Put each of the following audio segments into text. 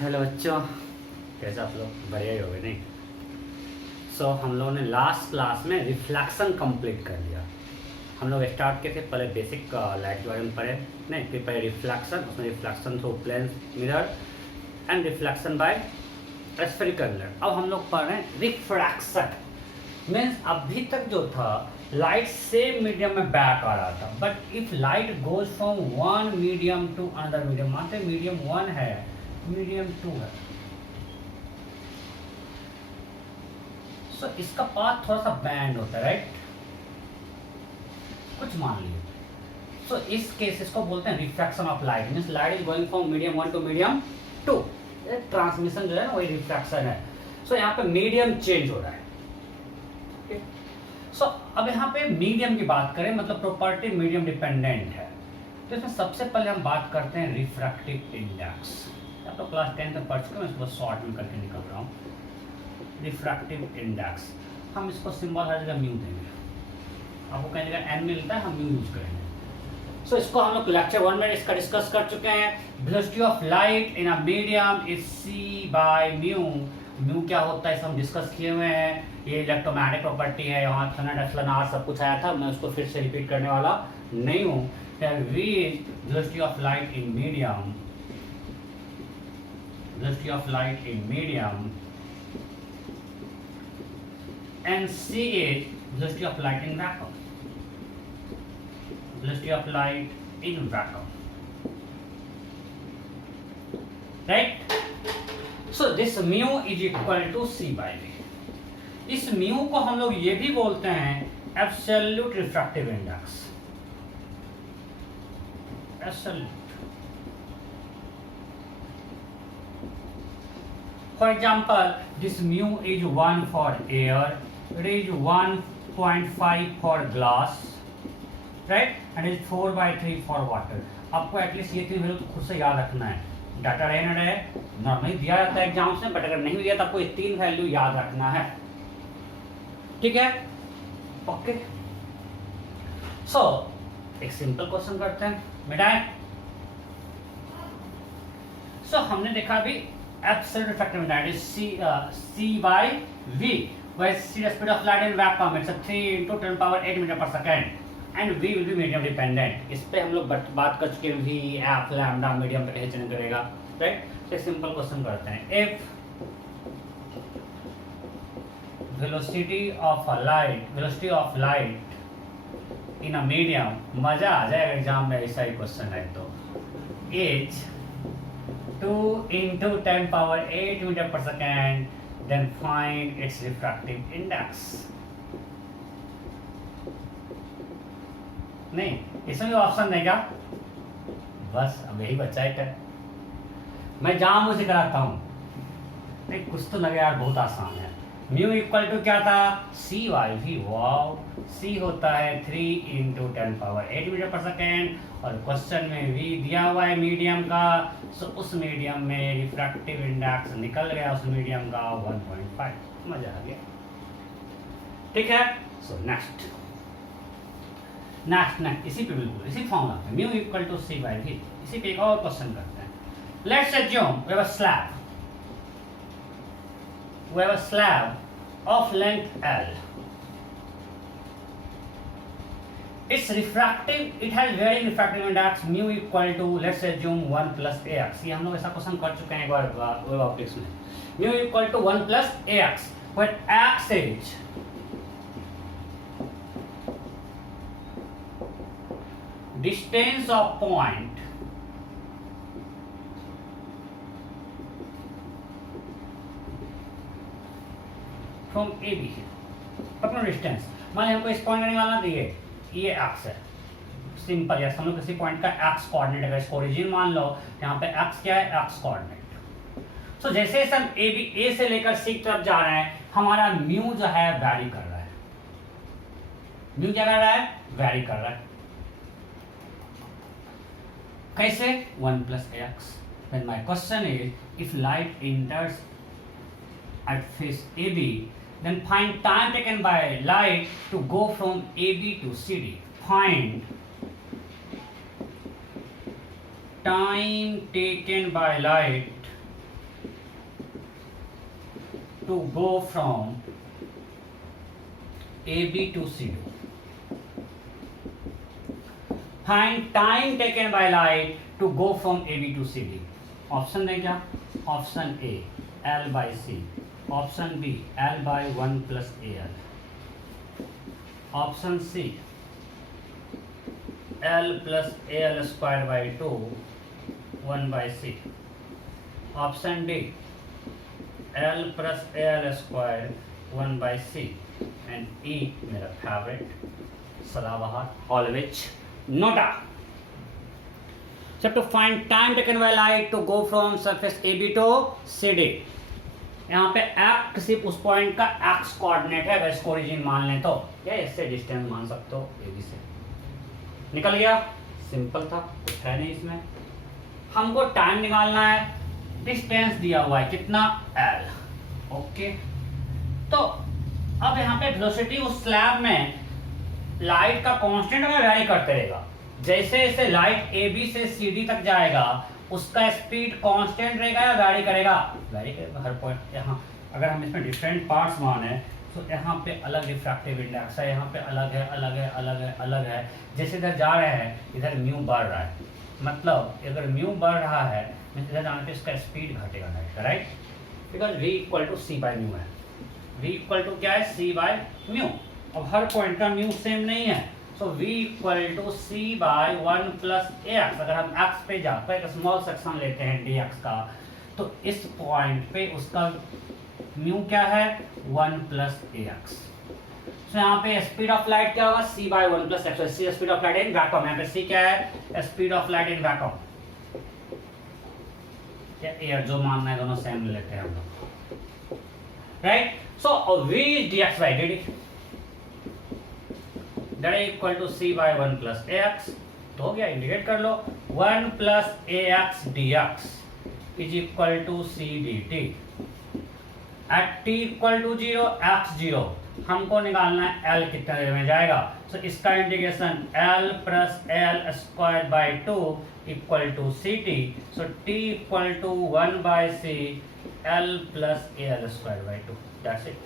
Hello बच्चों, कैसे आप लोग? बढ़िया ही होगे नहीं? हम लोगों ने लास्ट क्लास में रिफ्लेक्शन कंप्लीट कर लिया। हम लोग स्टार्ट किए थे पहले बेसिक लाइट के बारे में पढ़े, नहीं फिर पहले रिफ्लेक्शन, उसमें reflection through plane mirror and reflection by spherical mirror. अब हम लोग पढ़ रहे हैं रिफ्रैक्शन। मीन्स अभी तक जो था लाइट सेम मीडियम में बैक आ रहा था, but if light goes from one medium to another medium, मानते मीडियम 1 है, मीडियम 2 है, इसका पाथ थोड़ा सा बैंड होता है, राइट? कुछ मान लीजिए इस केस इसको बोलते हैं refraction of light. Means light is going from medium 1 to medium 2। Transmission जो है ना वही रिफ्रैक्शन है। यहाँ पे मीडियम चेंज हो रहा है। अब यहाँ पे मीडियम की बात करें, मतलब प्रॉपर्टी मीडियम डिपेंडेंट है, तो इसमें सबसे पहले हम बात करते हैं रिफ्रैक्टिव इंडेक्स। आप तो क्लास 10 में पढ़ चुके हैं, मैं इसको शॉर्ट में करके निकल रहा हूँ। रिफ्रैक्टिव इंडेक्स हम इसको सिंबल हर जगह म्यू देंगे, आपको कहीं जगह एन मिलता है, हम म्यू यूज करेंगे। इसको हम लोग लेक्चर 1 में इसका डिस्कस कर चुके हैं। Velocity of light in a medium is C by mu. Mu क्या होता है इसे हम डिस्कस किए हुए हैं। ये इलेक्ट्रोमैग्नेटिक प्रॉपर्टी है, यहाँ एप्सिलॉन एप्सिलॉन आर सब कुछ आया था, मैं उसको फिर से रिपीट करने वाला नहीं हूँ। V is velocity of light in medium, velocity of light in medium, and C is velocity of light in vacuum. Velocity of light in vacuum. Right? So this mu is equal to C by V. इस mu को हम लोग ये भी बोलते हैं absolute refractive index. Absolute. For example, this mu is 1 for air. It is 1.5 for glass, right? And it is 4/3 for water. आपको at least ये 3 वैल्यू खुद से याद रखना है। डाटा रहे ना रहे, नॉर्मली दिया जाता है एग्जाम्स में, बट अगर नहीं दिया तो आपको ये 3 वैल्यू याद रखना है, ठीक है? ओके। एक सिंपल क्वेश्चन करते हैं, मिटाएं। हमने देखा अभी absolute refractive index is C by V. Where C the speed of light in vacuum, it's a 3 into 10 power 8 meter per second, and V will be medium dependent. इस पे हम लोग बात कर चुके हैं। V, F, lambda मीडियम पे कैसे चेंज करेगा, राइट? एक सिंपल क्वेश्चन करते हैं। If velocity of light in a medium, मजा आ जाएगा एग्जाम में ऐसा ही क्वेश्चन है तो, is 2 into 10 power 8 meter per second, then find its refractive index. नहीं, इसमें भी ऑप्शन देगा, बस अब यही बचा है। मैं जहां मुझे कराता हूं, नहीं कुछ तो लगे यार बहुत आसान है। म्यू इक्वल टू क्या था? सी बाई वी। वाओ, सी होता है 3 into 10 power 8 मीटर पर सेकेंड, और क्वेश्चन में वी दिया हुआ है मीडियम का, उस मीडियम में रिफ्रैक्टिव इंडेक्स निकल गया उस मीडियम का 1.5। मजा आ गया, ठीक है? नेक्स्ट इसी पे बिल्कुल इसी फॉर्मूला पे mu equal to C by V. इसी पे एक और क्वेश्चन करते हैं। Let's assume we have a slab, we have a slab of length L. It's refractive, it has varying refractive index mu equal to, let's assume 1 plus ax. ये हम लोग ऐसा क्वेश्चन कर चुके हैं एक बार वेब ऑप्टिक्स में। mu equal to 1 plus ax, but x is distance of point from A B, अपना डिस्टेंस। मान लीजिए हमको इस पॉइंट का निकालना, तो ये एक्स है, सिंपल। या हम लोग किसी पॉइंट का एक्स कोऑर्डिनेट है, इसको ओरिजिन मान लो, यहाँ पे एक्स क्या है? X coordinate. जैसे हम ए से लेकर सी की तरफ जा रहे हैं, हमारा म्यू जो है वैरी कर रहा है। म्यू क्या कर रहा है? वैरी कर रहा है। कैसे? 1 plus ax. Then my question is, if light enters at face AB, then find time taken by light to go from AB to CD. Find time taken by light to go from AB to CD. Find time taken by light to go from AB to CD. Option दें क्या? Option A L by C, option B L by 1 plus AL, option C L plus AL square by 2 1 by C, option D L plus AL square 1 by C, and E मेरा favourite सदाबहार always NOTA. So to find time taken by light to go from surface AB to CD. यहाँ पे x सिर्फ उस point का x coordinate है, अगर इसको ओरिजिन मान लें तो, या इससे डिस्टेंस मान सकते हो AB से. निकल गया, सिंपल था, कुछ है नहीं इसमें. हमको टाइम निकालना है, डिस्टेंस दिया हुआ है कितना L. ओके, तो अब यहाँ पे वेलोसिटी उस स्लैब में लाइट का कांस्टेंट में वैरी करते रहेगा. जैसे जैसे लाइट AB से CD तक जाएगा उसका स्पीड कांस्टेंट रहेगा या वैरी करेगा? वैरी करेगा हर पॉइंट. यहाँ अगर हम इसमें डिफरेंट पार्ट्स माने तो यहाँ पे अलग रिफ्रैक्टिव इंडेक्स है, यहाँ पे अलग है, अलग है, अलग है, अलग है. जैसे इधर जा रहे हैं इधर म्यू बढ़ रहा है, मतलब अगर म्यू बढ़ रहा है इधर जाने पे इसका स्पीड घटेगा, right? Because V equal to C bye mu है. V इक्वल टू क्या है? C बाय म्यू. अब हर पॉइंट का म्यू सेम नहीं है, so V equal to C by 1 plus AX. अगर हम x पे जाकर एक स्मॉल सेक्शन लेते हैं dx का, तो इस पॉइंट पे उसका म्यू क्या है? 1 प्लस AX. सो यहाँ पे स्पीड ऑफ लाइट क्या होगा? C by 1 plus x. C speed of light in vacuum. यहाँ पे C क्या है? Speed of light in vacuum या एयर, जो मानना है दोनों सेम लेते हैं हम लोग, right? So V is dx by dt that is equal to C by 1 plus AX. तो हो गया, इंटीग्रेट कर लो. 1 plus AX dx is equal to C dt. At t equal to 0 x 0 हमको निकालना है L कितना देर में जाएगा. सो इसका integration L plus L square by 2 equal to CT. So t equal to 1 by C L plus AL square by 2. That's it.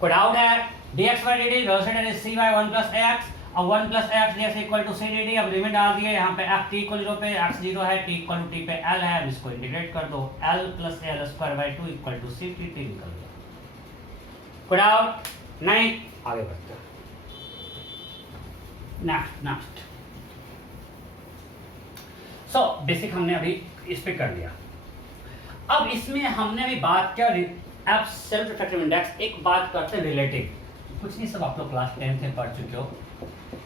कोई doubt है? dx by dt velocity is c by 1 plus ax और 1 plus ax dx equal to c dt. अब limit डाल दिए यहाँ पे x t equal 0 पे, x 0 है, t इक्वल टू t पे l है. अब इसको इंटीग्रेट कर दो. l plus l square by 2 equal to c t. t निकल गया. कोई डाउट नहीं? आगे बढ़ते हैं. नेक्स्ट. सो बेसिक हमने अभी इस पे कर लिया. अब इसमें हमने अभी बात किया अब सेल्फ रिफ्रैक्टिव इंडेक्स. एक बात करते हैं रिलेटिव. कुछ नहीं, सब आप लोग क्लास 10 में पढ़ चुके हो.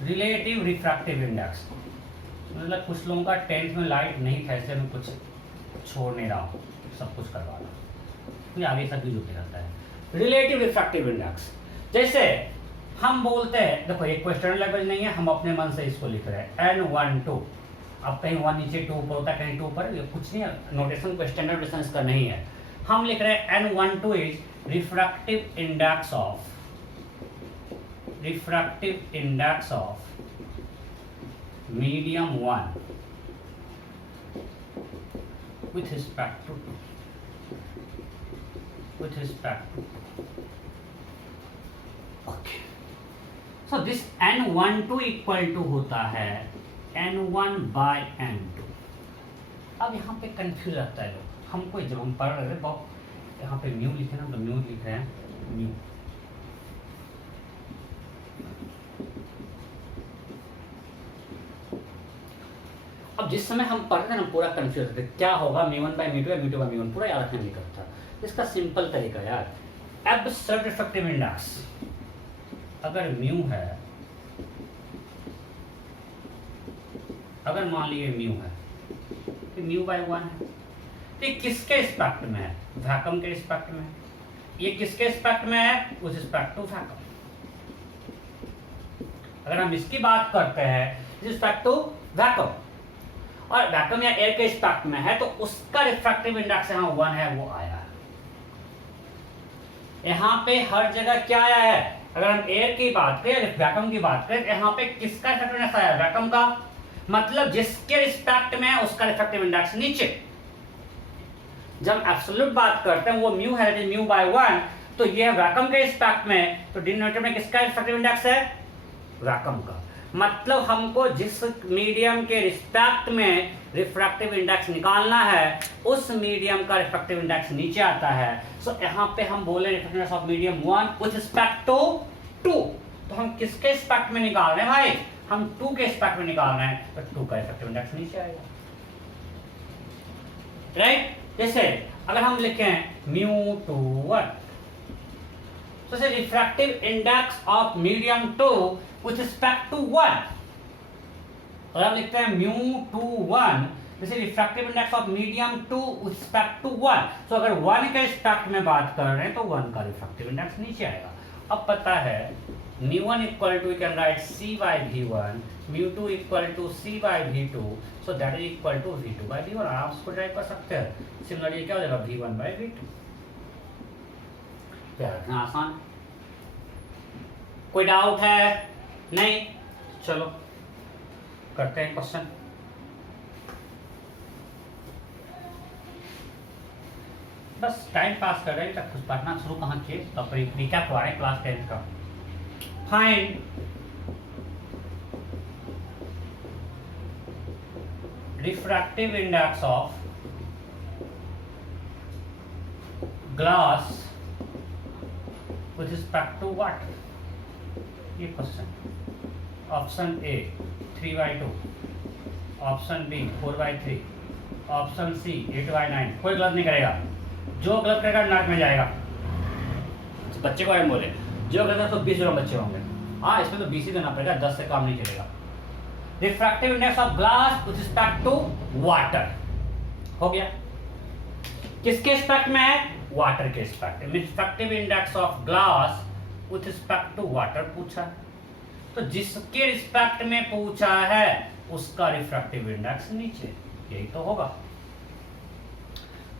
रिलेटिव रिफ्रैक्टिव इंडेक्स मतलब कुछ लोगों का 10th में लाइट नहीं था, इसलिए मैं कुछ छोड़ नहीं रहा हूँ, सब कुछ करवा रहा हूँ. तो आगे सब भी जुटे रहता है. रिलेटिव रिफ्रैक्टिव इंडेक्स जैसे हम बोलते हैं, देखो एक क्वेश्चन लैंग्वेज नहीं है, हम अपने मन से इसको लिख रहे हैं N12. अब कहीं 1 नीचे 2 ऊपर होता है, कहीं 2 ऊपर, ये कुछ नहीं है, नोटेशन को स्टैंडर्ड नोटेशन इसका नहीं है. हम लिख रहे हैं N12 is refractive index of medium 1 with respect to okay. So this N12 equal to होता है N1 by N2. अब यहाँ पे कंफ्यूज रहता है लोग. हमको जब हम पढ़ रहे थे बहुत, यहाँ पे म्यू लिखे ना, तो म्यू लिख रहे हैं म्यू. अब जिस समय हम पढ़ रहे हैं ना पूरा कंफ्यूज होते क्या होगा μ1 by μ2 या μ2 by μ1, पूरा याद रखने नहीं करता. इसका सिंपल तरीका यार, एब्सोल्यूट रिफ्रैक्टिव इंडेक्स अगर म्यू है, अगर मान लीजिए म्यू है तो म्यू बाय 1 है. तो ये किसके रिस्पेक्ट में है? वैक्यूम के रिस्पेक्ट में. ये किसके रिस्पेक्ट में है? उस रिस्पेक्ट टू वैक्यूम. अगर हम इसकी बात करते हैं रिस्पेक्ट टू वैक्यूम और वैक्यूम या एयर के रिस्पेक्ट में है, तो उसका रिफ्रैक्टिव इंडेक्स यहाँ 1 है, वो आया है. यहाँ पे हर जगह क्या आया है? अगर हम एयर की बात करें, वैक्यूम की बात करें, यहाँ पे किसका रिफ्रैक्टिव इंडेक्स आया? वैक्यूम का. मतलब जिसके रिस्पेक्ट में है उसका रिफ्रैक्टिव इंडेक्स नीचे. जब एब्सोल्यूट बात करते हैं वो म्यू है म्यू बाय 1, तो ये है वैक्यूम के रिस्पेक्ट में, तो डिनोमिनेटर में किसका रिफ्रैक्टिव इंडेक्स है? वैक्यूम का। मतलब हमको जिस मीडियम के रिस्पेक्ट में रिफ्रैक्टिव इंडेक्स निकालना है उस मीडियम का रिफ्रैक्टिव इंडेक्स नीचे आता है। सो यहाँ पे हम बोले refractive index of medium 1 with respect to 2, तो हम किसके रिस्पेक्ट में निकाल रहे हैं भाई? हम 2 के रिस्पेक्ट में निकाल रहे हैं, तो 2 का रिफ्रैक्टिव इंडेक्स नीचे आएगा, राइट? जैसे अगर हम लिखें म्यू टू 1, तो से refractive index of medium 2 with respect to 1, और हम लिखते हैं म्यू टू 1, जैसे refractive index of medium 2 with respect to 1, तो अगर 1 के रिस्पेक्ट में बात कर रहे हैं तो 1 का रिफ्रैक्टिव इंडेक्स नीचे आएगा। अब पता है μ1 equal to, we can write c by v1, μ2 equal to c by v2, so that is equal to v2 by v1, आप उसको ड्राइव कर सकते हैं। सिमिलरली क्या हो जाएगा? v1 by v2। इतना आसान, कोई डाउट है? नहीं? चलो करते हैं क्वेश्चन। बस टाइम पास कर रहे हैं, तब कुछ पढ़ना शुरू कहाँ किए, तब रिकैप हुआ है क्लास 10 का। Find refractive index of glass with respect to what? ये question. Option A 3/2, option B 4/3, option C 8/9। कोई गलत नहीं करेगा, जो गलत करेगा नाक में जाएगा। बच्चे को बोले जो गलत है तो 20 बच्चे होंगे। हाँ, इसमें तो 20 ही देना पड़ेगा, 10 से काम नहीं चलेगा। Refractive index of glass with respect to water हो गया। किसके रिस्पेक्ट में है? वाटर के रिस्पेक्ट में। Refractive index of glass with respect to water पूछा, तो जिसके रिस्पेक्ट में पूछा है उसका रिफ्रैक्टिव इंडेक्स नीचे, यही तो होगा।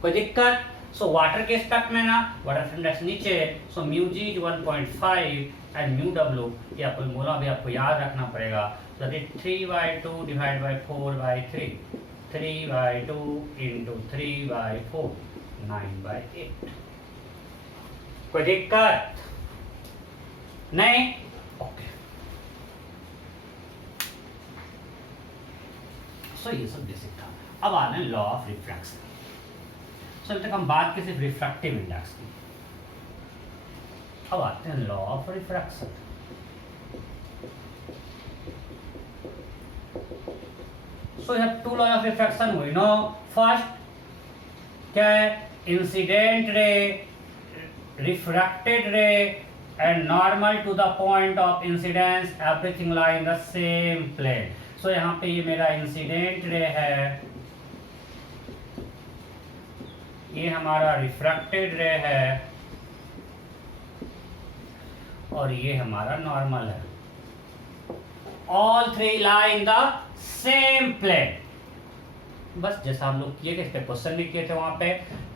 कोई दिक्कत? सो वाटर के रिस्पेक्ट में ना, वाटर इंडेक्स नीचे, so mu g 1.5 and mu डब्ल्यू, ये आपको बोला भी, आपको याद रखना पड़ेगा। That is 3/2 divide by 4/3, 3/2 into 3/4, 9/8। कोई दिक्कत नहीं? ओके, सो ये सब बेसिक था। अब आना है लॉ ऑफ रिफ्रैक्शन। सो अभी तक हम बात की सिर्फ रिफ्रैक्टिव इंडेक्स की, अब आते हैं law of refraction. So you have two law of refraction, we know. First क्या है? Incident ray, refracted ray and normal to the point of incidence, everything lie in the same plane. So यहाँ पे ये मेरा incident ray है, ये हमारा refracted रे है, और ये हमारा नॉर्मल है। All three lie in the same plane. बस जैसा हम लोग किए थे, इस पे क्वेश्चन भी किए थे वहां पे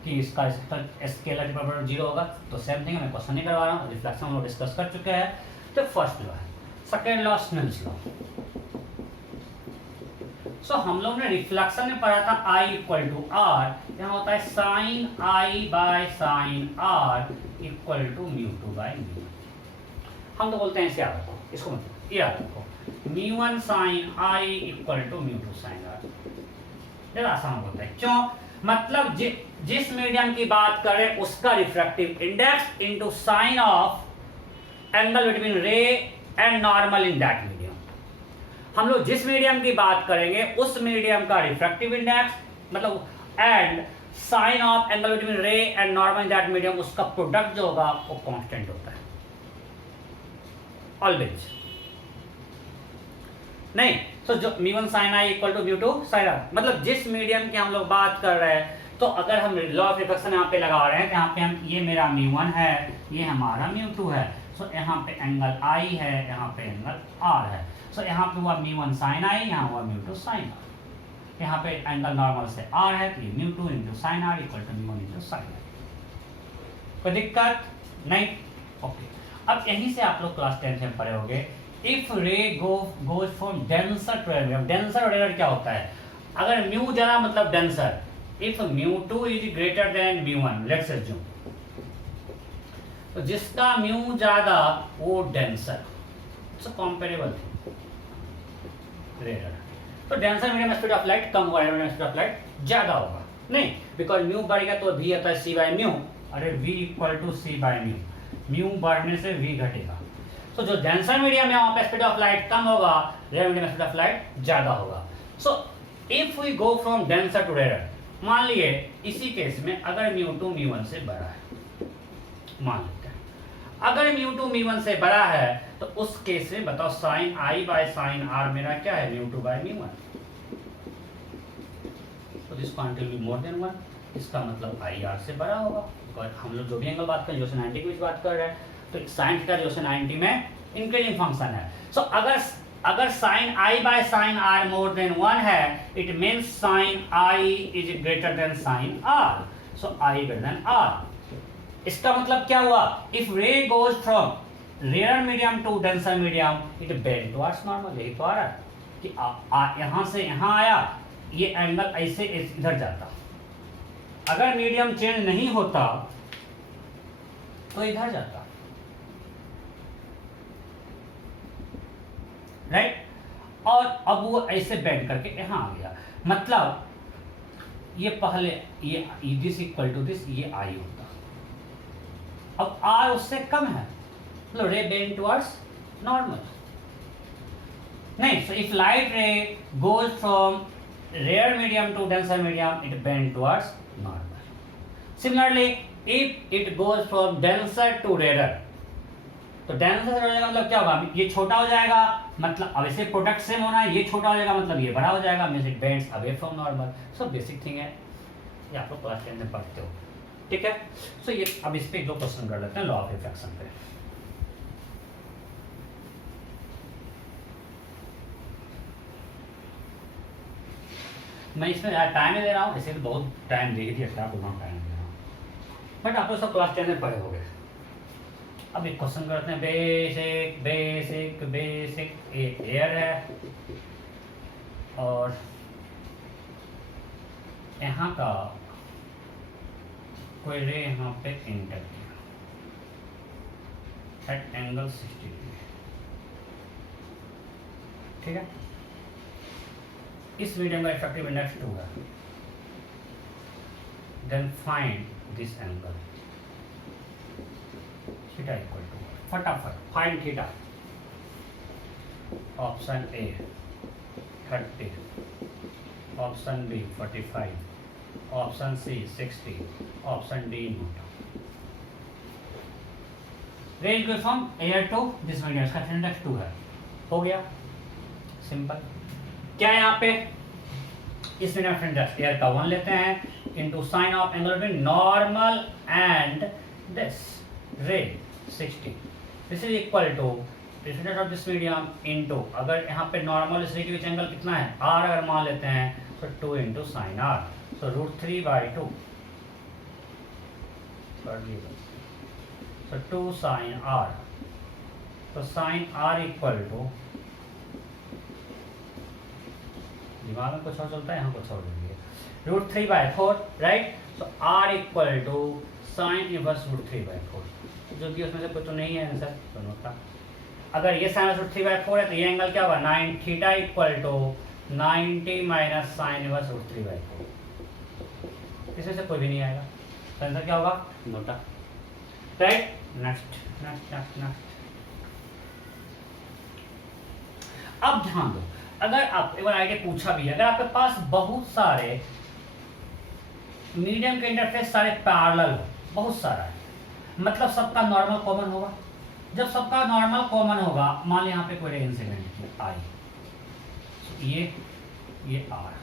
कि इसका स्केलर बराबर 0 होगा, तो सेम थिंग मैं क्वेश्चन नहीं करवा रहा हूँ, रिफ्लेक्शन हम लोग डिस्कस कर चुके हैं। तो फर्स्ट लॉ है। Second law Snell's law. So हम लोग ने रिफ्लेक्शन में पढ़ा था I इक्वल टू आर, यहाँ होता है साइन I बाय sine are equal to mu two by mu. हम तो बोलते हैं इसे याद रखो, इसको मतलब याद रखो, μ1 sine I equal to mu two sine R. जरा आसान होता है, क्यों? मतलब जिस मीडियम की बात करें उसका refractive index into sine of angle between ray and normal in that medium. हम लोग जिस मीडियम की बात करेंगे उस मीडियम का रिफ्रैक्टिव इंडेक्स मतलब and sine of angle between ray and normal in that medium, उसका प्रोडक्ट जो होगा वो कांस्टेंट होता है ऑलवेज। नहीं तो जो μ1 sin I equal to μ2 sin R, मतलब जिस मीडियम की हम लोग बात कर रहे हैं, तो अगर हम लॉ ऑफ रिफ्लेक्शन यहाँ पे लगा रहे हैं, यहाँ पे हम ये मेरा μ1 है, ये हमारा μ2 है, सो यहाँ पे एंगल I है, यहाँ पे एंगल R है, सो यहाँ पे हुआ μ1 sin I, यहाँ हुआ μ2 sin R, यहाँ पे एंगल नॉर्मल से R है, तो ये μ2 into sin R equal to μ1 into sin R। कोई दिक्कत नहीं? ओके, अब यहीं से आप लोग क्लास 10 में पढ़े होंगे, if ray goes from denser to rarer. Denser और रेयर क्या होता है? अगर म्यू ज्यादा मतलब denser, if μ2 is greater than μ1, let's assume, तो जिसका म्यू ज्यादा वो डेंसर, इट्स कंपेरेबल रेयर। तो denser medium speed of light कम होगा, मीडियम स्पीड ऑफ लाइट ज्यादा होगा नहीं, बिकॉज म्यू बढ़ गया तो v आता है c बाय म्यू, अरे v equal to c bye mu, mu बढ़ने से v घटेगा। तो जो डेंसर मीडियम है वहां पे स्पीड ऑफ लाइट कम होगा, rare medium speed of light ज्यादा होगा। So if we go from denser to rare, मान लिए इसी केस में अगर μ2 μ1 से बड़ा है, मान लेते हैं अगर μ2 μ1 से बड़ा है, तो उस केस में बताओ साइन i बाय साइन r मेरा क्या है, μ2 बाय μ1, तो this quantity will be more than 1, इसका मतलब i r से बड़ा होगा। और हम लोग जो भी एंगल बात कर रहे हैं, जो से 90 की बीच बात कर रहे हैं, तो साइन थीटा जो से 90 में इंक्रीजिंग फंक्शन है। सो अगर साइन i बाय साइन r मोर देन 1 है, it means sine i is greater than sine r, so i greater than r। इसका मतलब क्या हुआ, if ray goes from rare medium to denser medium, it bend towards normal. यही तो आ रहा है कि यहां से यहां आया, ये एंगल ऐसे इधर जाता, अगर मीडियम चेंज नहीं होता तो इधर जाता, राइट, और अब वो ऐसे बेंड करके यहां आ गया, मतलब ये पहले ये दिस इक्वल टू दिस, ये आई होता, अब r उससे कम है, मतलब रे बेंड टुवर्ड्स नॉर्मल नहीं। So if light ray goes from rare medium to denser medium, it bend towards normal. Similarly if it goes from denser to rare, तो denser से रेयर मतलब क्या होगा, ये छोटा हो जाएगा, मतलब अब इसे प्रोडक्ट सेम होना है, ये छोटा हो जाएगा मतलब ये बड़ा हो जाएगा, means it bends away from normal. So basic thing है, ये आप लोग क्लास 10 में पढ़ते हो, ठीक है। सो ये अब इस पे 2 क्वेश्चन कर लेते हैं लॉ ऑफ रिफ्रैक्शन पे। मैं इसमें टाइम नहीं दे रहा हूँ, इसीलिए बहुत टाइम दे दिया था, आपको टाइम दे रहा हूँ, बट आप लोग सब क्लास 10 में पढ़े होंगे। अब एक क्वेश्चन करते हैं, बेसिक बेसिक बेसिक, एक एयर है और यहाँ का कोई रे यहाँ पे एंटर किया एट एंगल 60 डिग्री, ठीक है। इस मीडियम का इफेक्टिव इंडेक्स 2 है, then find this angle theta equal to, फटाफट find theta. Option A 30, option B 45, option C 60, option D Newton. Range goes from air to this medium, इसका index 2 है, हो गया सिंपल। क्या है यहाँ पे, इस मीडियम का इंडेक्स एयर का 1 लेते हैं into sine of angle between normal and this ray 60, this is equal to distance of this medium into, अगर यहाँ पे नॉर्मल इस रे के बीच एंगल कितना है r, अगर मान लेते हैं तो 2 into sine r, so √3/2, so 2 sin r, तो sin r इक्वल टू, दिमाग में कुछ और चलता है, यहाँ कुछ और लिखिए, √3/4, right. So r equal to sine inverse √3/4, जो कि उसमें से कुछ तो नहीं है आंसर, तो नोटा। अगर ये साइन √3/4 है तो ये एंगल क्या होगा, 9 theta equal to 90 minus sine inverse √3/4, इसमें से कोई भी नहीं आएगा, तो आंसर क्या होगा, NOTA, right. Next next next next. अब ध्यान दो, अगर आप एक बार आगे पूछा भी है, अगर आपके पास बहुत सारे मीडियम के इंटरफेस सारे पैरेलल हो, बहुत सारा है, मतलब सबका नॉर्मल कॉमन होगा। जब सबका नॉर्मल कॉमन होगा, मान ली यहाँ पे कोई रे इंसिडेंट आई, ये आर,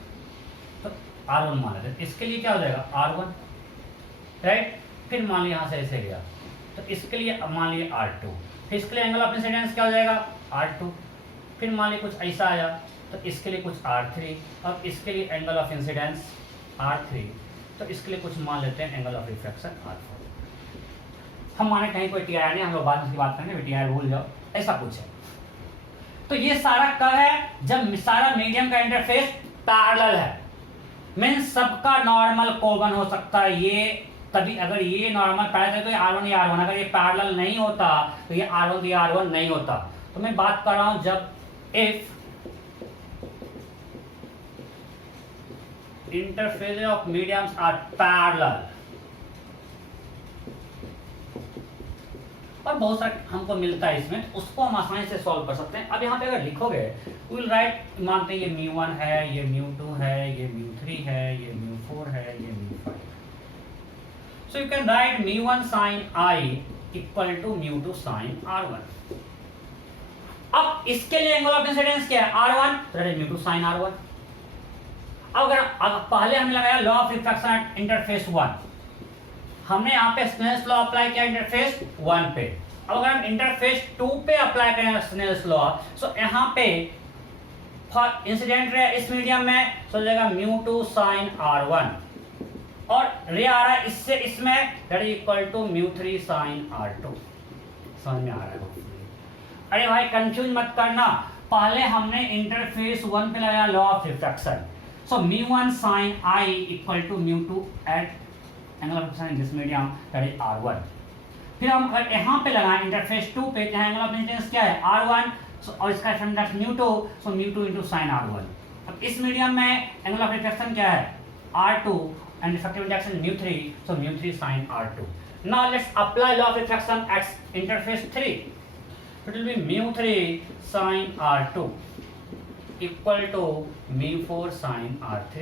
तो R1 मान लेते हैं, इसके लिए क्या हो जाएगा R1, राइट। फिर मान ली यहाँ से ऐसे गया, तो इसके लिए मान लिए R2, फिर इसके लिए एंगल ऑफ इंसिडेंस क्या हो जाएगा R2, फिर मान ली कुछ ऐसा आया तो इसके लिए कुछ R3, और इसके लिए एंगल ऑफ इंसिडेंस R3, तो इसके लिए कुछ मान लेते हैं एंगल ऑफ रिफ्रैक्शन R4। हम माने कहीं कोई टी आई नहीं, हम लोग बाद में इसकी बात करेंगे, टी आई भूल जाओ, ऐसा कुछ है। तो ये सारा कब है, जब सारा मीडियम का इंटरफेस पैरेलल है, मीन्स सबका नॉर्मल कॉमन हो सकता है, ये तभी अगर ये नॉर्मल पैरेलल तो ये R1 ये R1, अगर ये पैरेलल नहीं होता तो ये R1 तो ये R1 नहीं होता। तो मैं बात कर रहा हूं जब if interface of mediums are parallel, और बहुत सारा हमको मिलता है इसमें, उसको हम आसानी से सॉल्व कर सकते हैं। अब यहाँ पे अगर लिखोगे विल राइट, मानते हैं ये μ1 है, ये μ2 है, ये μ3 है, ये μ4 है, ये μ5। So you can write μ1 sin I equal to μ2 sin R1। अब इसके लिए एंगल ऑफ इंसिडेंस क्या है? R1, तो दैट इज μ2 sin R1। अब अगर पहले हमने लगाया law of refraction at interface 1, हमने यहाँ पे स्नेल्स लॉ अप्लाई किया इंटरफेस 1 पे। अब अगर हम इंटरफेस 2 पे अप्लाई करें स्नेल्स लॉ, सो यहाँ पे फॉर इंसिडेंट रे इस मीडियम में सो जाएगा μ2 sin R1, और रे आ रहा है इससे इसमें, that is equal to μ3 sin R2। समझ में आ रहा है? अरे भाई कंफ्यूज मत करना, पहले हमने इंटरफेस 1 पे लगाया law of refraction, so μ1 sin I equal to μ2 at angle of refraction in this medium, that is R1। फिर हम अगर यहाँ पे लगाएं इंटरफेस 2 पे, जहाँ एंगल ऑफ इंसिडेंस क्या है? R1, और इसका difference that μ2, so μ2 into sin R1। अब इस मीडियम में एंगल ऑफ रिफ्रैक्शन क्या है? R2 and refractive index is μ3, so μ3 sin R2। Now let's apply law of refraction at interface 3. It will be μ3 sin R2 equal to μ4 sin R3।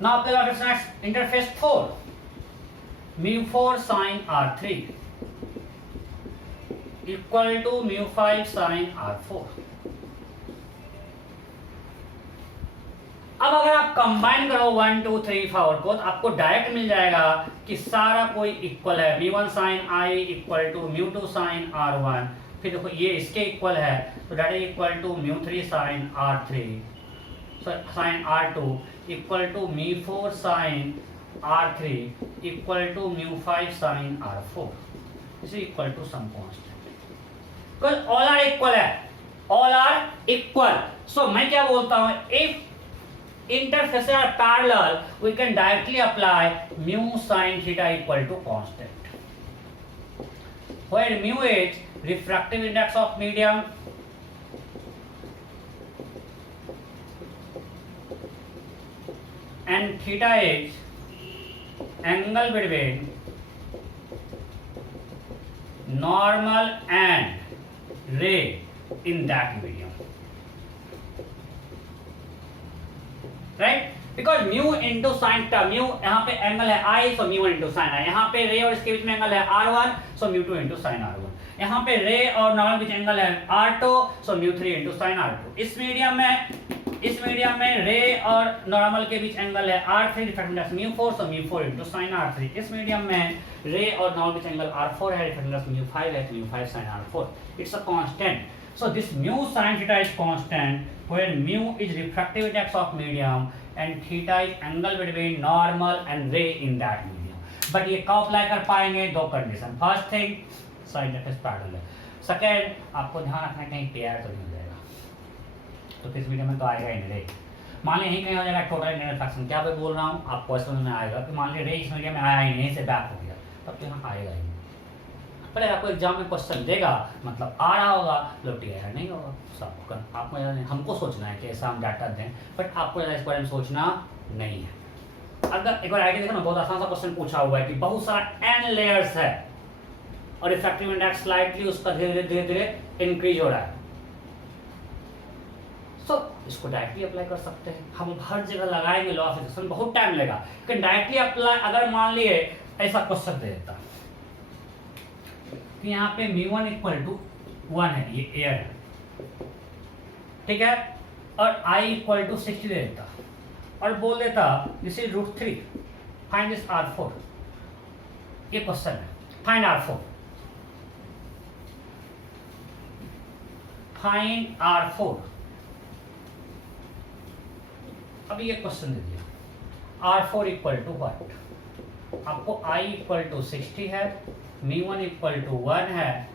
Now apply law of refraction at interface 4, μ4 sin R3 equal to μ5 sin R4। अब अगर आप combine करो 1 2 3 4 को, तो आपको direct मिल जाएगा कि सारा कोई इक्वल है। μ1 sin I equal to μ2 sin R1, फिर देखो ये इसके इक्वल है, तो that is equal to μ3 sin R3 sin R2 equal to μ4 sin R3 equal to μ5 sin R4 is equal to some constant, because all are equal है, all are equal. So मैं क्या बोलता हूं, if interfaces are parallel, we can directly apply mu sin theta equal to constant, where mu is refractive index of medium and theta is angle between normal and ray in that medium, right? Because mu into sign टा, mu यहाँ पे angle है I, so mu into sine I, यहाँ पे रे और इसके बीच में एंगल है R1, सो μ2 इंटू साइन R1, यहाँ पे रे और नॉर्मल बीच एंगल है R2, सो μ3 इंटू साइन R2। इस मीडियम में रे और नॉर्मल के बीच एंगल है R3, रिफ्रैक्टिव इंडेक्स μ4, सो μ4 इंटू साइन R3। इस मीडियम में रे और नॉर्मल बीच एंगल R4 है, रिफ्रैक्टिव इंडेक्स μ5 है, μ5 sin R4। It's a constant, so this mu sin theta is constant where mu is refractive index of medium and theta is angle between normal and ray in that medium। but ये कब apply कर पाएंगे? दो condition, first thing sine interface parallel है, second आपको ध्यान रखना है कहीं पेयर तो नहीं हो जाएगा, तो किस मीडियम में तो आएगा ही नहीं रे। मान लीजिए यहीं कहीं हो जाएगा टोटल इंटीग्रल रिफ्रैक्शन, क्या मैं बोल रहा हूँ आपको समझ में आएगा कि मान लीजिए रे इस मीडियम में आया ही नहीं, से बैक हो गया, तब तो यहाँ आएगा ही नहीं। पहले आपको एग्जाम में क्वेश्चन देगा, मतलब आ रहा होगा, लोटी है नहीं होगा, सब आपको हमको सोचना है कि ऐसा हम डाटा दें, बट आपको इस बारे में सोचना नहीं है। अगर एक बार आइडिया देखो ना, बहुत आसान सा क्वेश्चन पूछा हुआ है कि बहुत सारा n लेयर्स है और रिफ्रैक्टिव इंडेक्स स्लाइटली उसका धीरे धीरे इंक्रीज हो रहा है, सो इसको डायरेक्टली अप्लाई कर सकते हैं। हम हर जगह लगाएंगे लॉ ऑफ रिफ्रैक्शन, बहुत टाइम लगेगा, लेकिन डायरेक्टली अप्लाई अगर मान लिए ऐसा क्वेश्चन दे देता कि यहाँ पे μ1 इक्वल टू 1 है, ये एयर है, ठीक है, और I इक्वल टू 60 दे देता और बोल देता this is √3, find this R4। ये क्वेश्चन है, फाइंड R4, फाइंड R4। अब ये क्वेश्चन दे दिया R4 इक्वल टू व्हाट, आपको I इक्वल टू 60 है, μ1 इक्वल टू 1 है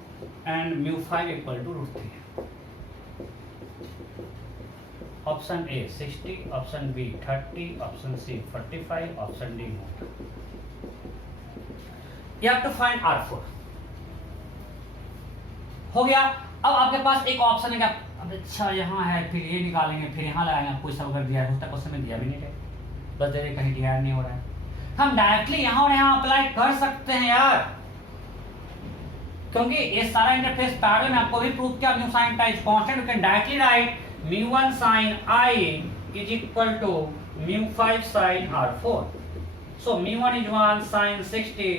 एंड μ5 इक्वल टू √3 है। Option A 60, option B 30, option C 45, option D not. You have to find R4। हो गया। अब आपके पास एक ऑप्शन है कि अब अच्छा यहाँ है, फिर ये निकालेंगे, फिर यहाँ लगाएंगे। कोई सब अगर दिया है क्वेश्चन में दिया भी नहीं है, बस दे कहीं दिया नहीं हो रहा है। हम डायरेक्टली यहाँ और यहाँ अप्लाई कर सकते हैं यार, क्योंकि ये सारा इंटरफेस पैरेलल में आपको भी प्रूव किया। Mu sine times constant, you can directly write μ1 sin I is equal to μ5 sin R4. So μ1 is 1 sin 60,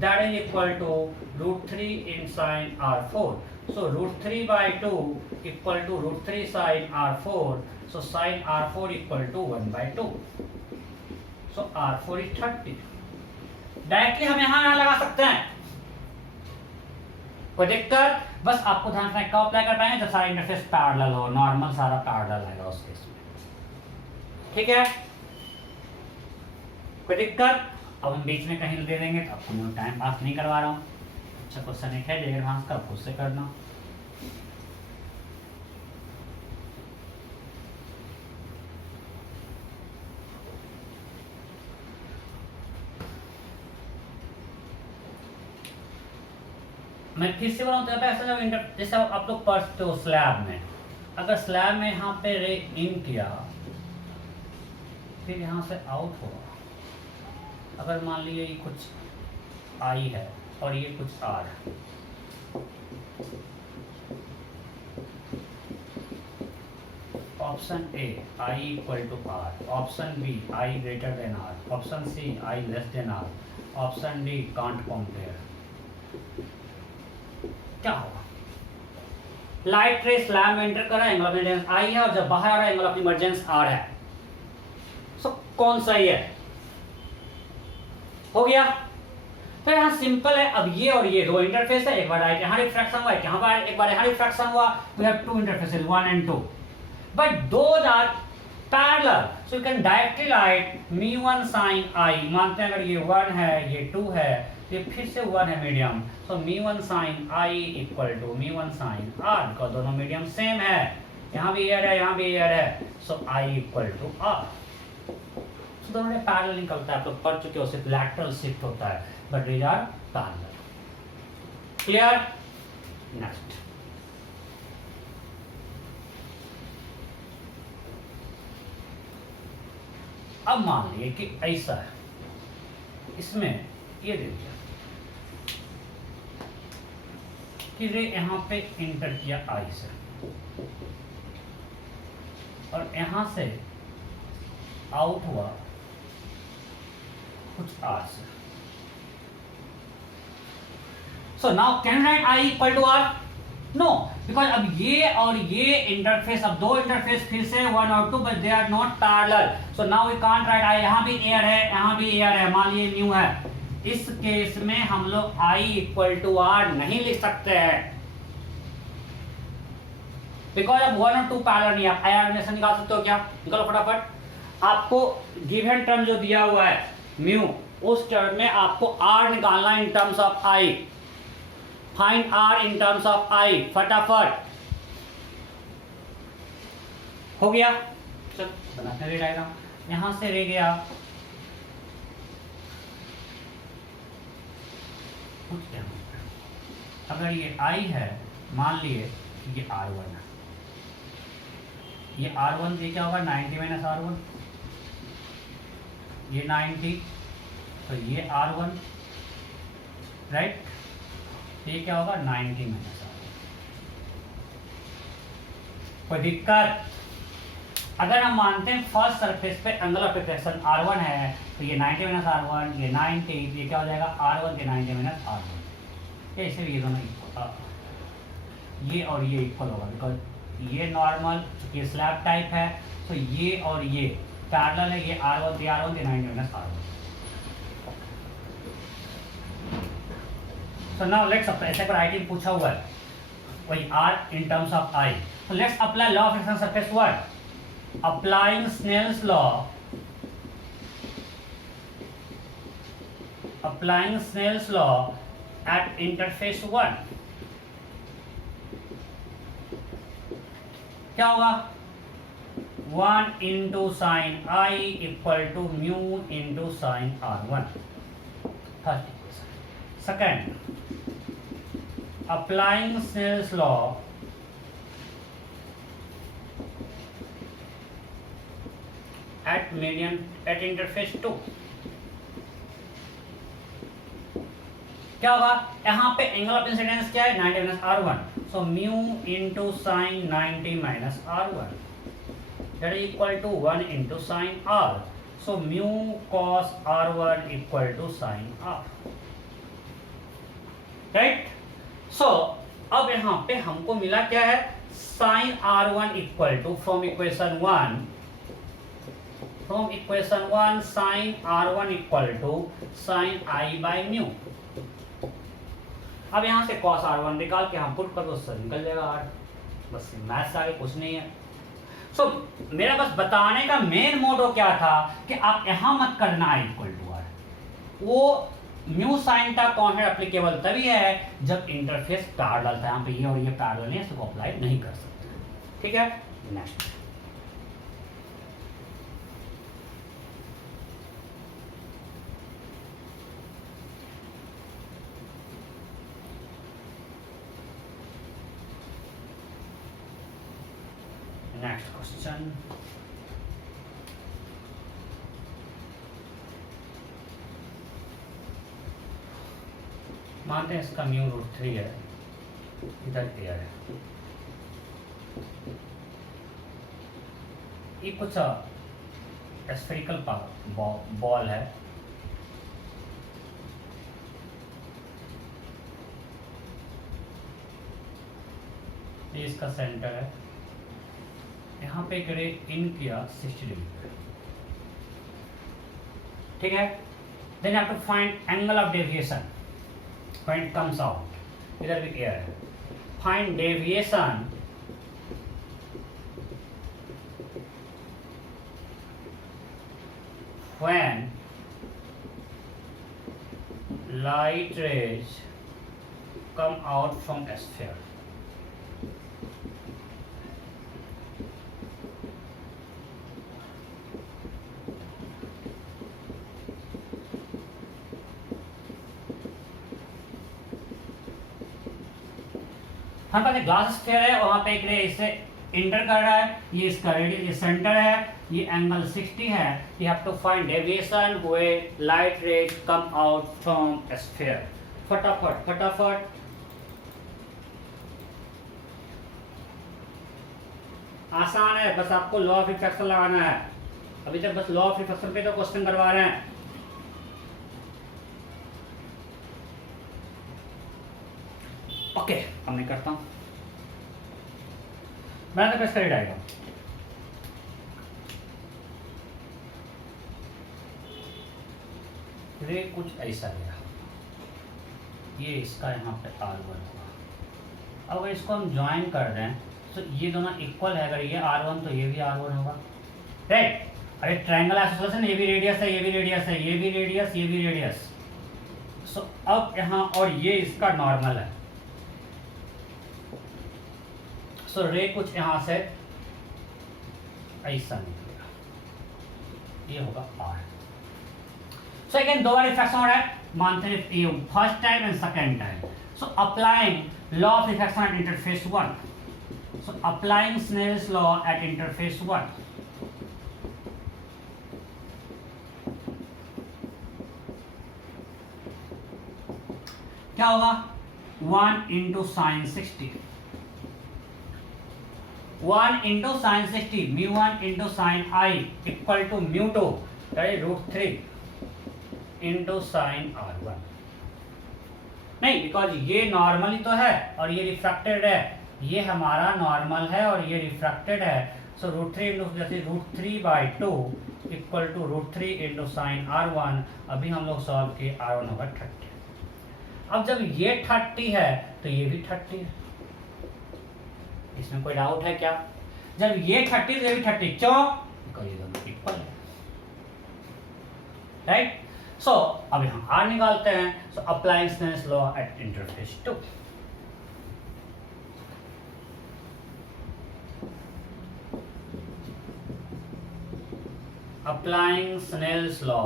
that is equal to √3 in sin R4. So √3 by 2 equal to √3 sin R4. So sin R4 equal to 1 by 2. So R4 is 30. Directly हम यहाँ लगा सकते हैं, कोई दिक्कत? बस आपको ध्यान रखना है कब अप्लाई कर पाएंगे, जब सारा इंटरफेस पैरेलल हो, नॉर्मल सारा पैरेलल आएगा उस केस में। ठीक है, कोई दिक्कत? अब हम बीच में कहीं दे देंगे तो आपको मैं टाइम पास नहीं करवा रहा हूँ। अच्छा क्वेश्चन एक है डेगर भांस का, खुद से करना। मैं फिर से बोला हूँ, ऐसा जब जैसे आप लोग पढ़ते हो स्लैब में, अगर स्लैब में यहाँ पे रे इन किया, फिर यहाँ से आउट हुआ, अगर मान लीजिए ये कुछ आई है और ये कुछ आर है, option A i equal to r, option B i greater than r, option C i less than r, option D can't compare. क्या होगा? लाइट रे स्लैब में एंटर कर रहा है, एंगल ऑफ इमर्जेंस आई है, और जब बाहर आ रहा है एंगल ऑफ इमर्जेंस आर है। सो कौन सही है? हो गया। तो यहाँ सिंपल है। अब ये और ये दो इंटरफेस है, एक बार राइट यहाँ रिफ्रैक्शन हुआ, यहाँ पर एक बार यहाँ रिफ्रैक्शन हुआ। We have two interfaces 1 and 2, but those are parallel, so you can directly write μ1 sin I। मानते हैं अगर ये 1 है, ये 2 है, ये फिर से 1 है medium, so μ1 sin I equal to μ1 sin R, because दोनों मीडियम सेम है। यहाँ भी एयर है, यहाँ भी एयर है, so I equal to R। दोनों में पैरेलल निकलता है। आप लोग पढ़ चुके हो, सिर्फ लैटरल शिफ्ट होता है, but these are parallel. Clear? Next, अब मान लीजिए कि ऐसा है, इसमें ये दे दिया कि रे यहाँ पे इंटर किया आई से, और यहाँ से आउट हुआ कुछ आर से। So now can write i equal to r? No, because अब ये और ये इंटरफेस, अब दो इंटरफेस फिर से 1 और 2, but they are not parallel, so now we can't write i. यहाँ भी एयर है, यहाँ भी एयर है, मान लीजिए न्यू है। इस केस में हम लोग आई इक्वल टू आर नहीं लिख सकते हैं, बिकॉज अब 1 और 2 पैरेलल नहीं है। आई आर रिलेशन निकाल सकते हो क्या? निकालो फटाफट। आपको गिवन टर्म जो दिया हुआ है म्यू, उस टर्म में आपको आर निकालना in terms of I. Find R in terms of I, फटाफट। हो गया? चल बनाते हैं डायग्राम। यहां से रह गया अगर ये आई है, मान लिए ये R1 है, ये R1 ये क्या होगा 90 माइनस R1, ये 90, तो ये R1 राइट, ये क्या होगा 90 माइनस R1। कोई दिक्कत? अगर हम मानते हैं फर्स्ट सरफेस पे एंगल ऑफ रिफ्लेक्शन R1 है, तो ये 90 माइनस R1, ये 90, ये क्या हो जाएगा R1 के 90 माइनस R1। ऐसे ये दोनों ये और ये इक्वल होगा, बिकॉज ये नॉर्मल, ये स्लैब टाइप है, तो ये और ये पैरेलल है, ये R1 के 90 minus R1। So now let's apply, ऐसे पर राइटिंग पूछा हुआ है, वही R in terms of I. So let's apply law of reflection surface 1. Applying Snell's law. Applying Snell's law at interface 1. क्या होगा? 1 into sin I equal to mu into sin R1. First equation. Second, applying Snell's law at interface 2. क्या होगा, यहाँ पे angle of incidence क्या है, 90 minus R1, so mu into sine 90 minus R1 that is equal to 1 into sine R, so mu cos R1 equal to sine R, right. So अब यहाँ पे हमको मिला क्या है, sine R1 equal to from equation 1 sine R1 equal to sine I by mu. अब यहां से cos R1 निकाल के हम पुट कर दो, सर निकल जाएगा R, बस मैथ से आगे कुछ नहीं है। सो मेरा बस बताने का मेन मोटो क्या था कि आप यहां मत करना है इक्वल टू R, वो म्यू साइन का कॉन्सेप्ट एप्लीकेबल तभी है जब इंटरफेस पैरेलल था, यहाँ पे ये और ये पैरेलल नहीं है, इसको अप्लाई नहीं कर सकते, ठीक है। नेक्स्ट, नेक्स्ट क्वेश्चन, मानते हैं इसका म्यू रूट 3 है, इधर एयर है, ये कुछ स्फेरिकल बॉल है, ये इसका सेंटर है, यहाँ पे रे इन किया 60 डिग्री पे, ठीक है। Then have to find angle of deviation when it comes out, इधर भी एयर है, find deviation when light rays come out from a sphere. हमारे पास एक ग्लास स्फीयर है और वहां पे एक रे इससे इंटर कर रहा है, ये इसका रेडियस, ये सेंटर है, ये एंगल 60 है। You have to find deviation when light rays come out from a sphere. फटाफट फटाफट, आसान है, बस आपको लॉ ऑफ रिफ्लेक्शन लगाना है। अभी तक बस लॉ ऑफ रिफ्लेक्शन पे तो क्वेश्चन करवा रहे हैं। ओके, अब मैं करता हूं, मैं तो प्रेस कर डायग्राम। रे कुछ ऐसा गया, ये इसका यहाँ पे R1 होगा। अगर इसको हम ज्वाइन कर दें तो ये दोनों इक्वल है, अगर ये R1 तो ये भी R1 होगा, राइट। अरे ट्रायंगल एसोसिएशन, ये भी रेडियस है, ये भी रेडियस है, ये भी रेडियस, ये भी रेडियस। सो अब यहाँ, और ये इसका नॉर्मल है, सो रे कुछ यहाँ से ऐसा निकलेगा, ये होगा R। सो अगेन दो बार रिफ्लेक्शन हो रहा है, मानते हैं ये first time and second time. So applying law of reflection at interface 1, so applying Snell's law at interface 1, क्या होगा, 1 into sine 60, 1 into sine 60, mu 1 into sine i equal to mu 2 root 3 into sine R1। नहीं, because ये normally तो है और ये refracted है, ये हमारा नॉर्मल है और ये रिफ्रैक्टेड है। सो रूट 3 इंटू, जैसे root 3/2 equal to root 3 into sine R1। अभी हम लोग सॉल्व किए, R1 होगा 30। अब जब ये 30 है तो ये भी 30 है, इसमें कोई डाउट है क्या? जब ये 30 तो ये भी 30, क्यों? बिकॉज ये दोनों इक्वल है, राइट। सो अब हम R निकालते हैं। So applying Snell's law at interface 2, applying Snell's law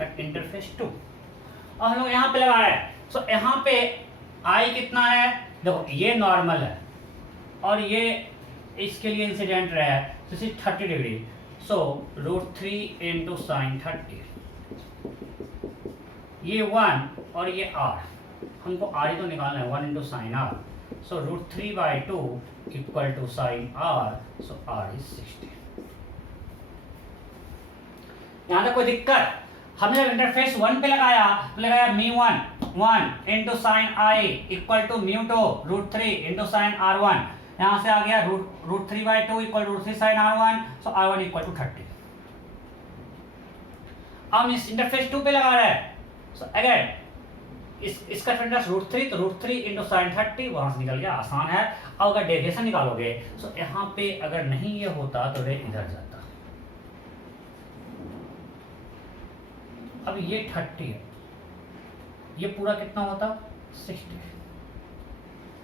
at interface 2, और हम लोग यहाँ पे लगा रहे हैं। सो यहाँ पे आई कितना है, देखो ये नॉर्मल है और ये इसके लिए इंसिडेंट रहा है, तो 30 डिग्री। सो √3 इंटू साइन 30, ये 1 और ये r, हमको r ही तो निकालना है, 1 into sine r। So √3/2 equal to sine r, so r is 60। यहाँ तक कोई दिक्कत? हमने जब इंटरफेस 1 पे लगाया तो लगाया μ1 into sine i equal to μ2 √3 into sine r1। यहाँ से आ गया √3/2 equal to √3 sine r1, so r1 equal to 30। अब इस इंटरफेस 2 पे लगा रहे हैं, सो अगेन इसका डिफरेंस √3, तो √3 इंटू साइन 30 वहां से निकल गया, आसान है। अब अगर डेविएशन निकालोगे, सो यहाँ पे अगर नहीं ये होता तो रे इधर जाता। अब ये 30 है, ये पूरा कितना होता 60।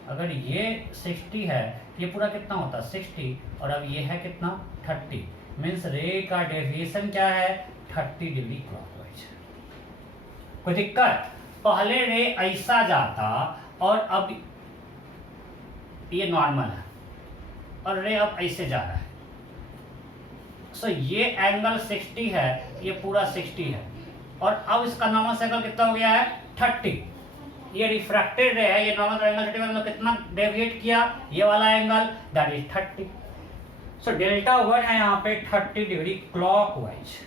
अगर ये 60 है, ये पूरा कितना होता 60, और अब ये है कितना 30, मीन्स रे का डेविएशन क्या है 30 डिग्री क्लॉकवाइज। कोई दिक्कत? पहले रे ऐसा जाता और अब ये नॉर्मल है और रे अब ऐसे जा रहा है। सो ये एंगल 60 है, ये पूरा 60 है, और अब इसका नॉर्मल एंगल कितना हो गया है 30। ये रिफ्रैक्टेड रे है, ये नॉर्मल एंगल 30 में कितना डेविएट किया, ये वाला angle, that is 30। So delta 1 है यहाँ पे 30 डिग्री क्लॉकवाइज,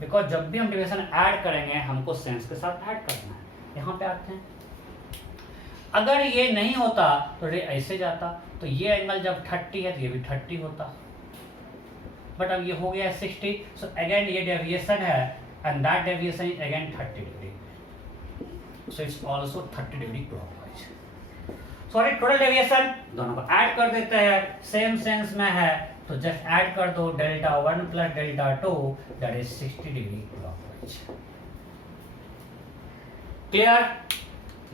बिकॉज जब भी हम डेविएशन ऐड करेंगे हमको सेंस के साथ ऐड करना है। यहाँ पे आते हैं, अगर ये नहीं होता तो रे ऐसे जाता, तो ये एंगल जब 30 है तो ये भी 30 होता, बट अब ये हो गया 60। सो अगेन ये डेविएशन है, and that deviation is again 30 degree, so it's also 30 degree clockwise। Sorry total deviation दोनों को ऐड कर देते हैं, सेम सेंस में है तो जस्ट ऐड कर दो, delta 1 plus delta 2 that is 60 degree clockwise. Clear?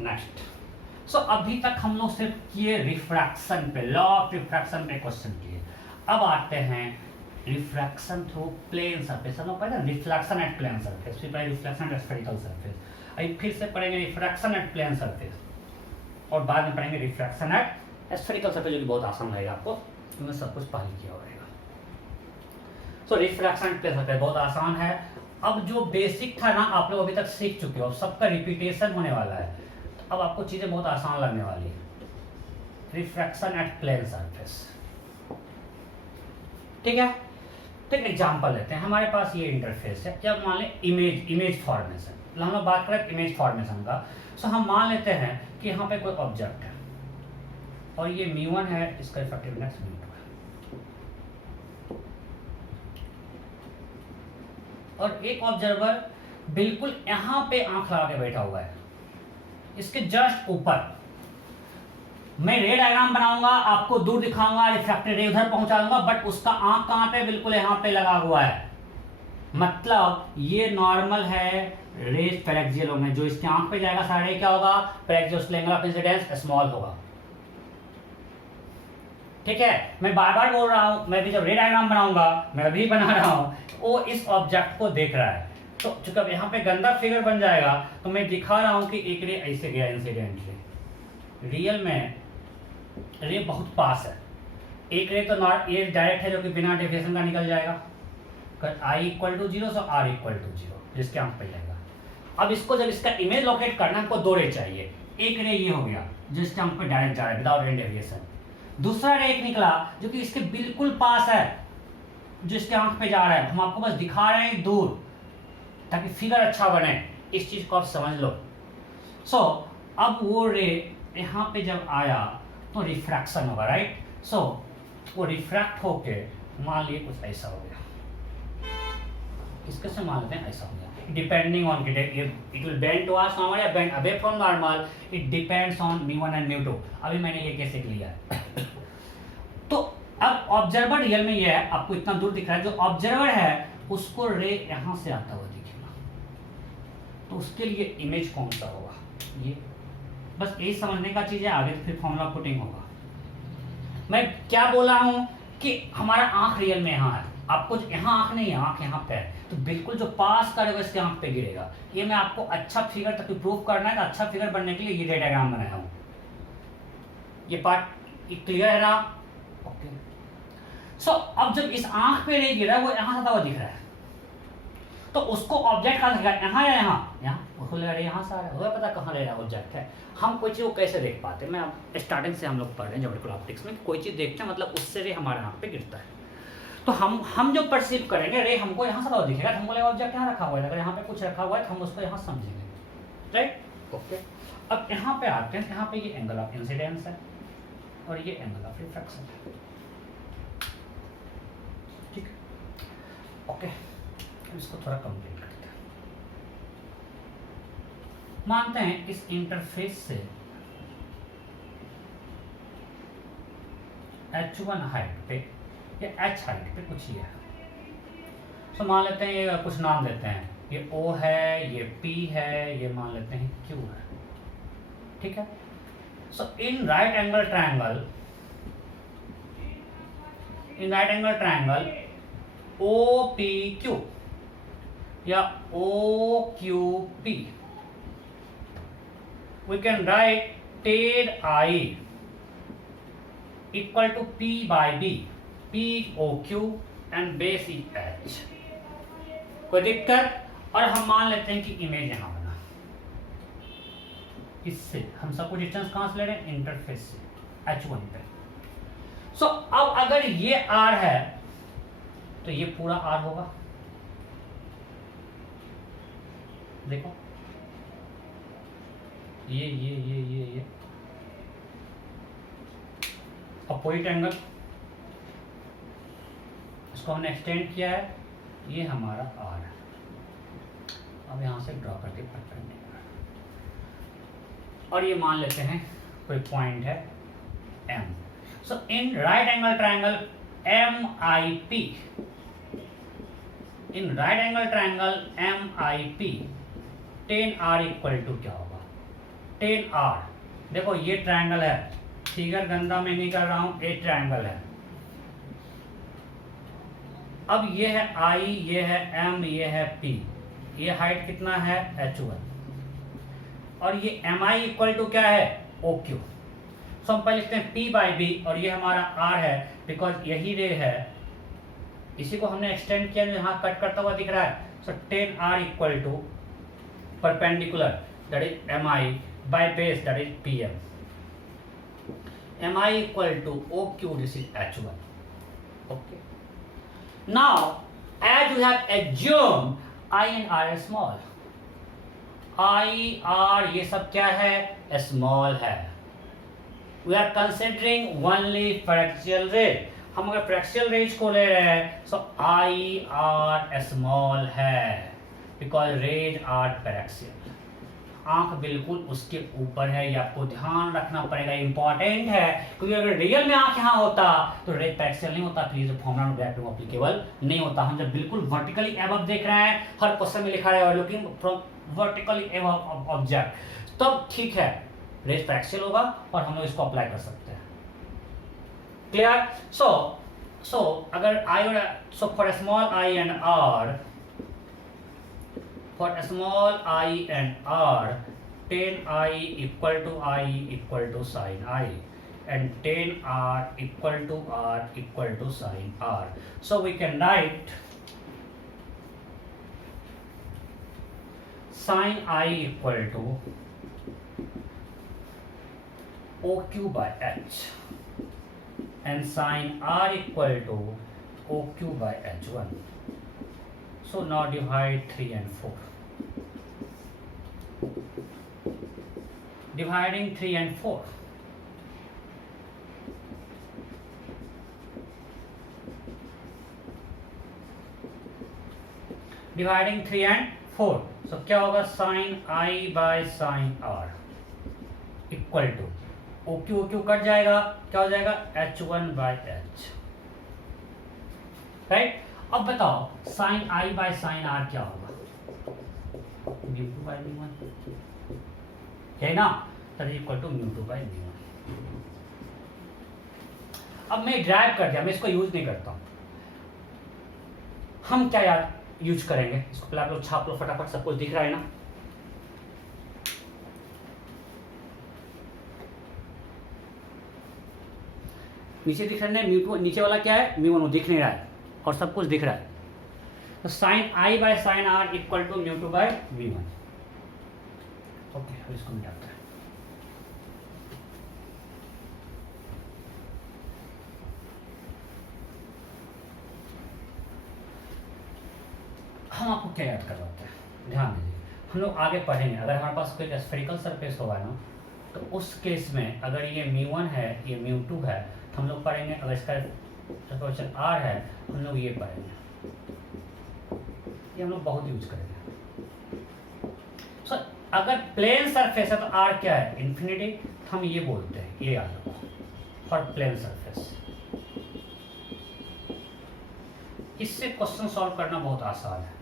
Next. So अभी तक हम लोग सिर्फ किए रिफ्रैक्शन पे, लॉ ऑफ रिफ्रैक्शन पे क्वेश्चन किए। अब आते हैं रिफ्रैक्शन थ्रू प्लेन सरफेस। हम लोग पढ़े ना रिफ्लेक्शन एट प्लेन सरफेस, फिर पढ़े रिफ्लेक्शन एट स्फेरिकल सरफेस, अभी फिर से पढ़ेंगे रिफ्रैक्शन एट प्लेन सरफेस, और बाद में पढ़ेंगे रिफ्रैक्शन एट स्फेरिकल सरफेस, जो कि बहुत आसान रहेगा आपको, क्योंकि सब कुछ पहले किया रहेगा। सो रिफ्रैक्शन एट प्लेन सरफेस बहुत आसान है। अब जो बेसिक था ना आप लोग अभी तक सीख चुके हो, अब सबका रिपीटेशन होने वाला है, तो अब आपको चीजें बहुत आसान लगने वाली है। रिफ्रैक्शन एट प्लेन सरफेस, ठीक है? तो एक एग्जाम्पल लेते हैं। हमारे पास ये इंटरफेस है, जब मान लें इमेज फॉर्मेशन, हम लोग बात करें इमेज फॉर्मेशन का। सो हम मान लेते हैं कि यहाँ पे कोई ऑब्जेक्ट है और ये μ1 है, इसका इफेक्टिवनेस μ2 है, और एक ऑब्जर्वर बिल्कुल यहाँ पे आंख लगा के बैठा हुआ है, इसके जस्ट ऊपर। मैं रे डायग्राम बनाऊंगा, आपको दूर दिखाऊंगा, रिफ्रैक्टेड रे उधर पहुंचा दूंगा, बट उसका आंख कहां पे, बिल्कुल यहाँ पे लगा हुआ है। मतलब ये नॉर्मल है, रेज पैरेक्सियल होंगे, जो इसके आंख पे जाएगा सारे क्या होगा, paraxial angle of incidence small होगा। ठीक है, मैं बार बार बोल रहा हूं, मैं भी जब रे डायग्राम बनाऊंगा, मैं अभी बना रहा हूं, वो इस ऑब्जेक्ट को देख रहा है, तो चूंकि अब यहाँ पे गंदा फिगर बन जाएगा, तो मैं दिखा रहा हूं कि एक रे ऐसे गया इंसिडेंट से। रियल में रे बहुत पास है, एक रे तो नॉट ये डायरेक्ट है जो कि बिना डेविएशन का निकल जाएगा, I equal to 0, so R equal to 0, जिसके आंख पे जाएगा। अब इसको जब इसका इमेज लोकेट करना, हमको दो रे चाहिए। एक रे ये हो गया जिसके आंख पे डायरेक्ट जा रहा है विदाउट एनी डेविएशन, दूसरा रे एक निकला जो कि इसके बिल्कुल पास है, जिसके आंख पे जा रहा है। हम आपको बस दिखा रहे हैं दूर, ताकि फिगर अच्छा बने, इस चीज को आप समझ लो। सो अब वो रे यहाँ पे जब आया तो रिफ्रैक्शन होगा, राइट? सो वो रिफ्रैक्ट होके मान लिए कुछ ऐसा हो गया, इसके से मान लेते हैं ऐसा हो गया, depending on it will bend towards normal या bend away from normal, it depends on μ1 and μ2। अभी मैंने ये कैसे लिया है। तो अब ऑब्जर्वर रियल में ये है, आपको इतना दूर दिख रहा है, जो ऑब्जर्वर है उसको रे यहां से आता हुआ दिखेगा, तो उसके लिए इमेज कौन सा होगा, ये बस यही समझने का चीज है, आगे फिर फॉर्मूला पुटिंग होगा। मैं क्या बोला हूं कि हमारा आंख रियल में यहाँ है, आपको यहाँ आंख नहीं है, आंख यहाँ पे है, तो बिल्कुल जो पास करेगा इसके आंख पे गिरेगा। ये मैं आपको अच्छा फिगर तक प्रूव करना है, तो अच्छा फिगर बनने के लिए ये डायग्राम बनाया हूँ। ये पार्ट क्लियर है ना? ओके। सो अब जब इस आंख पे रे गिरा, वो यहाँ से हुआ दिख रहा है, तो उसको ऑब्जेक्ट कहाँ दिखेगा, यहाँ या यहाँ? यहाँ। उसको लगा यहाँ से आ रहा है, होगा पता कहाँ ले रहा है ऑब्जेक्ट है। हम कोई चीज़ को कैसे देख पाते हैं, मैं अब स्टार्टिंग से हम लोग पढ़ रहे हैं ज्योमेट्रिकल ऑप्टिक्स में, कोई चीज़ देखते हैं मतलब उससे रे हमारे आंख पे गिरता है, तो हम जो परसीव करेंगे रे हमको यहाँ से दिखेगा, तो हमको लगेगा ऑब्जेक्ट यहाँ रखा हुआ है, अगर यहाँ पे कुछ रखा हुआ है तो हम उसको यहाँ समझेंगे, राइट? ओके। अब यहाँ पे आते हैं, यहाँ पे ये एंगल ऑफ इंसिडेंस है और ये एंगल ऑफ रिफ्रैक्शन है, ठीक है? ओके, इसको थोड़ा कंप्लीट करते हैं। मानते हैं इस इंटरफेस से h1 हाइट पे या h हाइट पे कुछ ये है, तो मान लेते हैं ये कुछ नाम देते हैं, ये O है, ये P है, ये मान लेते हैं Q है, ठीक है? So in right angle triangle OPQ या OQP, we can write tan I equal to P by B, POQ and base is H। कोई दिक्कत? और हम मान लेते हैं कि इमेज यहाँ बना, इससे हम सबको डिस्टेंस कहाँ से ले रहे हैं, इंटरफेस से H1 पे। सो अब अगर ये R है तो ये पूरा R होगा, देखो ये अपोजिट एंगल, इसको हमने एक्सटेंड किया है, ये हमारा R है। अब यहां से ड्रॉ करके परपेंडिकुलर, और ये मान लेते हैं कोई पॉइंट है M। So in right angle triangle MIP, in right angle triangle MIP tan R equal to क्या होगा, tan R, देखो ये ट्रायंगल है, फिगर गंदा मैं नहीं कर रहा हूं, एक ट्रायंगल है। अब ये है I, ये है M, ये है P, ये हाइट कितना है H1, और ये MI इक्वल टू क्या है OQ। सो हम पहले लिखते हैं P बाई B, और ये हमारा R है बिकॉज यही रे है, इसी को हमने एक्सटेंड किया, यहाँ कट करता हुआ दिख रहा है। So tan R equal to perpendicular that is MI by base that is PM, MI equal to OQ, this is H1, okay? Now as we have assumed I and R are small, I, R ये सब क्या है, small है, we are considering only fractal range, हम अगर fractional range को ले रहे हैं so I, R small है because रेंज are paraxial, आंख बिल्कुल उसके ऊपर है, ये आपको ध्यान रखना पड़ेगा, इंपॉर्टेंट है, क्योंकि अगर रियल में आंख यहाँ होता तो रेज पैक्सियल नहीं होता, please formula back to applicable नहीं होता। हम जब बिल्कुल वर्टिकली एबव देख रहे हैं, हर क्वेश्चन में लिखा है looking from vertically above object, तब ठीक है रेज पैक्सियल होगा और हम लोग इसको अप्लाई कर सकते हैं, क्लियर? सो अगर आई और so for small i and r, for small I and R, tan I equal to I equal to sin I, and tan R equal to sin R. So we can write sin I equal to OQ by H, and sin R equal to OQ by H1. So now divide 3 and 4. Dividing 3 and 4. Dividing 3 and 4. So क्या होगा, sin I by sin R equal to OQ cut जाएगा, क्या हो जाएगा H1 by H, right? अब बताओ sin I by sin R क्या होगा, μ2 by μ1 है ना, that is equal to μ2 by μ1। अब मैं ड्राइव कर दिया, मैं इसको यूज नहीं करता हूं। हम क्या यार यूज करेंगे इसको, पहले आप लोग छाप लो फटाफट, सब कुछ दिख रहा है ना। नीचे दिख रहा है म्यू2, नीचे वाला क्या है म्यू1, वो दिख नहीं रहा है और सब कुछ दिख रहा है। तो sine I by sine are equal to mu two by mu one. Okay, अब इसको मिटाते हैं। हम आपको क्या याद करवाते हैं, ध्यान दीजिए। हम लोग आगे पढ़ेंगे, अगर हमारे पास कोई स्फेरिकल सरफेस होगा ना, तो उस केस में अगर ये म्यू1 है, ये म्यू2 है, तो हम लोग पढ़ेंगे। अगर इसका प्रोपोर्शन r है, हम लोग ये पढ़ेंगे, ये हम लोग बहुत यूज करेंगे। सो अगर प्लेन सरफेस है तो r क्या है, इन्फिनिटी, तो हम ये बोलते हैं, ये याद रखो, फॉर प्लेन सरफेस। इससे क्वेश्चन सॉल्व करना बहुत आसान है।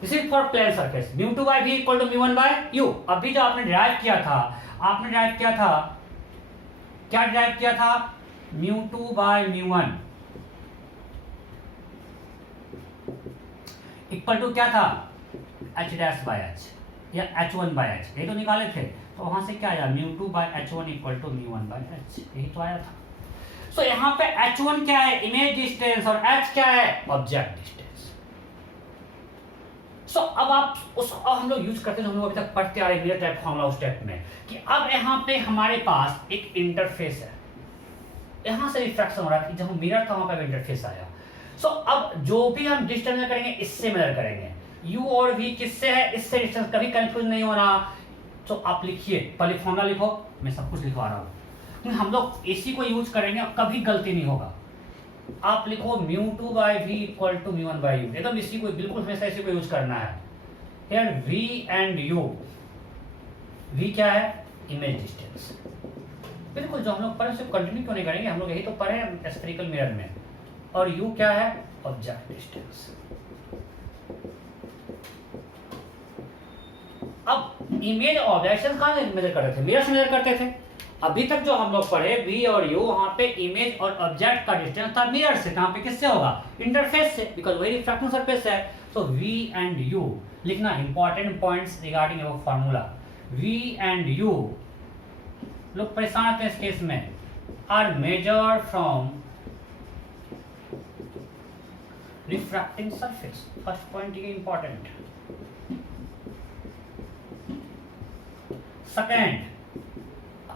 This is for plane surface, mu two by v equal to mu one by u। अभी जो आपने ड्राइव किया था, आपने ड्राइव किया था, क्या ड्राइव किया था, म्यू2 बाय म्यू1 इक्वल टू क्या था, h डैश बाय h या h1 बाय h, यही तो निकाले थे। तो वहां से क्या आया, mu two by h1 equal to mu one by h, यही तो आया था। सो यहाँ पे h1 क्या है, इमेज डिस्टेंस, और h क्या है, ऑब्जेक्ट डिस्टेंस। सो अब आप उस हम लोग यूज करते हैं, हम लोग अभी तक पढ़ते आ रहे मिरर टाइप फॉर्मूला उस टाइप में, कि अब यहाँ पे हमारे पास एक इंटरफेस है, यहाँ से रिफ्रैक्शन हो रहा है, जब मिरर था वहां पे इंटरफेस आया। सो अब जो भी हम डिस्टेंस में करेंगे, इससे मेजर करेंगे, u और v किससे है, इससे डिस्टेंस, कभी कंफ्यूज नहीं होना। तो आप लिखिए, पहले फॉर्मूला लिखो, मैं सब कुछ लिखवा रहा हूँ, हम लोग इसी को यूज करेंगे, कभी गलती नहीं होगा। आप लिखो mu two by v equal to mu one by u, एकदम इसी को बिल्कुल हमेशा इसी को यूज करना है। Here v and u, v क्या है, इमेज डिस्टेंस, बिल्कुल जो हम लोग पढ़े उसे कंटिन्यू क्यों नहीं करेंगे, हम लोग यही तो पढ़े हैं स्फेरिकल मिरर में। और u क्या है, ऑब्जेक्ट डिस्टेंस। अब इमेज ऑब्जेक्ट कहां से मेजर करते थे, मिरर से मेजर करते थे। अभी तक जो हम लोग पढ़े v और u, वहां पे इमेज और ऑब्जेक्ट का डिस्टेंस था मिरर से, कहां पे, किससे होगा, इंटरफेस से, बिकॉज वही रिफ्रैक्टिंग सरफेस है। तो v एंड u लिखना, important points regarding your formula. v and u, लोग परेशान आते हैं इस केस में, are measured from refracting surface. First point ये important. Second,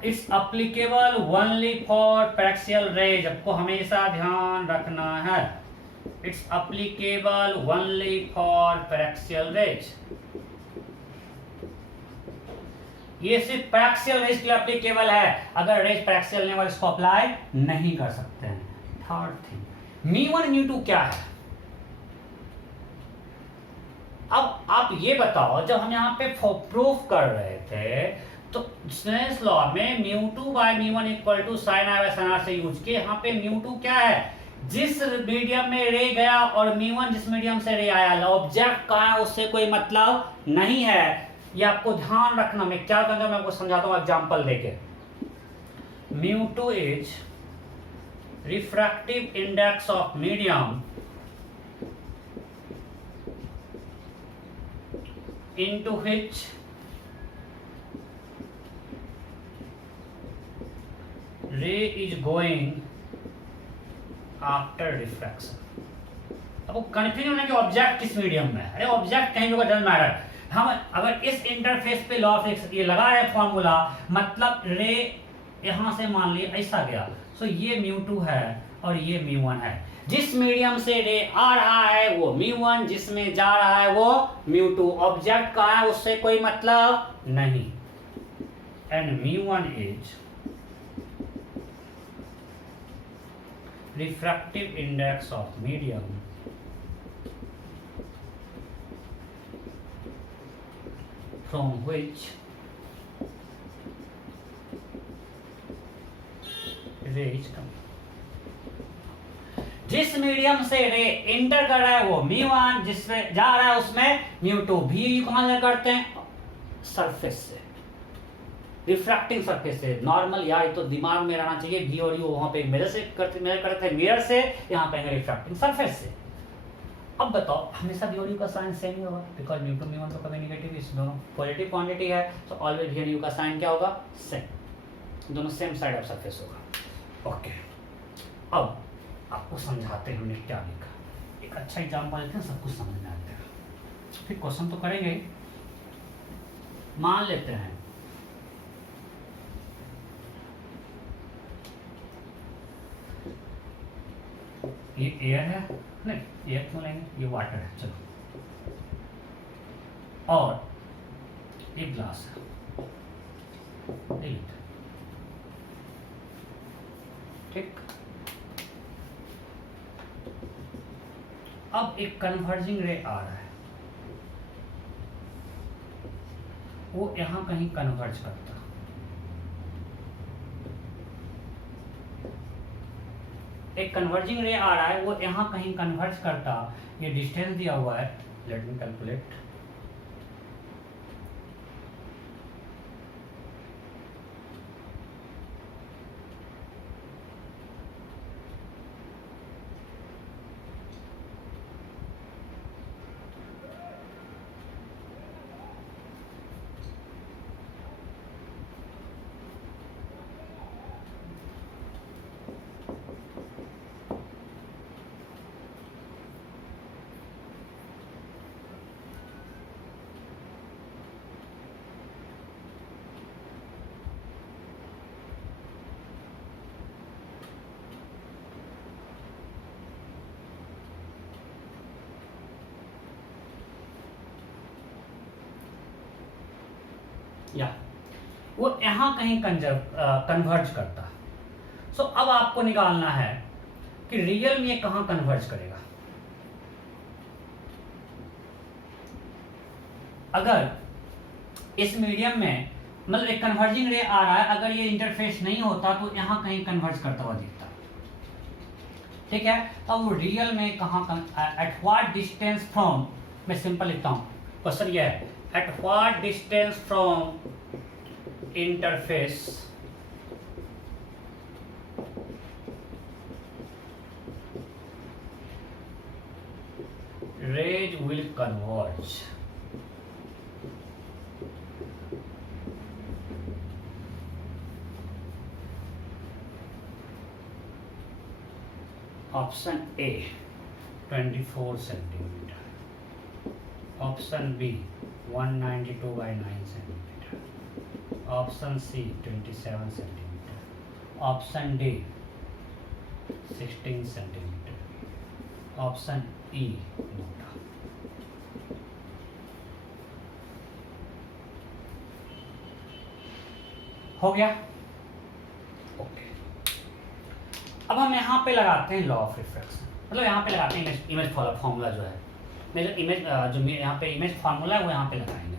it's applicable only for paraxial rays, आपको हमेशा ध्यान रखना है, it's applicable only for paraxial rays. ये सिर्फ पैरेक्सियल रेज के लिए अप्लीकेबल है, अगर रेज पैरेक्सियल नहीं, इसको अप्लाई नहीं कर सकते हैं। थर्ड थिंग, म्यू1 म्यू2 क्या है। अब आप ये बताओ, जब हम यहाँ पे प्रूफ कर रहे थे, तो स्नेल्स लॉ में म्यू2 बाय म्यू1 equal to sine I by sine r से यूज किए। यहाँ पे म्यू2 क्या है, जिस मीडियम में रे गया, और म्यू1 जिस मीडियम से रे आया, ऑब्जेक्ट कहाँ है उससे कोई मतलब नहीं है, ये आपको ध्यान रखना। मैं क्या करता हूँ, मैं आपको समझाता हूँ एग्जाम्पल देके। म्यू2 is refractive index of medium into which ray is going after diffraction। अब वो कंफ्यूजन होना कि ऑब्जेक्ट किस मीडियम में है, अरे ऑब्जेक्ट कहीं भी डजंट मैटर। हम अगर इस इंटरफेस पे लॉ ऑफ ये लगा है फॉर्मूला, मतलब रे यहां से मान लिए ऐसा गया, सो ये म्यू2 है और ये म्यू1 है। जिस मीडियम से रे आ रहा है वो म्यू1, जिसमें जा रहा है वो म्यू2, ऑब्जेक्ट कहाँ है उससे कोई मतलब नहीं। एंड म्यू1 is refractive index of medium from which ray is coming. जिस मीडियम से रे इंटर कर रहा है वो म्यू1, जिसमें जा रहा है उसमें म्यू2। भी कहां से करते हैं, सरफेस से। रिफ्रैक्टिंग सरफेस से नॉर्मल, यार ये तो दिमाग में रहना चाहिए, भी और यू वहां पे मिरर से मेजर करते थे, मिरर से, यहाँ पे रिफ्रैक्टिंग सरफेस से। अब बताओ हमेशा भी और यू का साइन सेम ही होगा, because mu two mu one तो कभी नेगेटिव, इस दोनों पॉजिटिव क्वांटिटी है, तो ऑलवेज भी और यू का साइन क्या होगा, सेम, दोनों सेम साइड ऑफ सरफेस होगा। ओके, अब आपको समझाते हैं हमने क्या लिखा, एक अच्छा एग्जाम्पल लेते हैं, सब कुछ समझ में आता है। फिर क्वेश्चन तो करेंगे। मान लेते हैं ये एयर है, नहीं एयर क्यों लेंगे, ये वाटर है, चलो, और एक ग्लास है, ठीक। अब एक कन्वर्जिंग रे आ रहा है, वो यहां कहीं कन्वर्ज करता, एक कन्वर्जिंग रे आ रहा है, वो यहां कहीं कन्वर्ज करता, ये डिस्टेंस दिया हुआ है, लेट मी कैलकुलेट, या वो यहां कहीं कन्वर्ज करता। सो अब आपको निकालना है कि रियल में ये कहां कन्वर्ज करेगा। अगर इस मीडियम में मतलब एक कन्वर्जिंग रे आ रहा है, अगर ये इंटरफेस नहीं होता तो यहां कहीं कन्वर्ज करता हुआ दिखता, ठीक है। अब वो रियल में कहां, एट व्हाट डिस्टेंस फ्रॉम, मैं सिंपल लिखता हूं, क्वेश्चन ये है, at what distance from interface rays will converge। Option A 24 centimetre, option B 192/9 centimetre, option C 27 centimetre, option D 16 centimetre, option E मोटा। हो गया, ओके। अब हम यहाँ पे लगाते हैं लॉ ऑफ रिफ्रैक्शन, मतलब यहाँ पे लगाते हैं इमेज फॉर्मूला जो है, मेरा इमेज जो यहाँ पे इमेज फार्मूला है वो यहाँ पे लगाएंगे।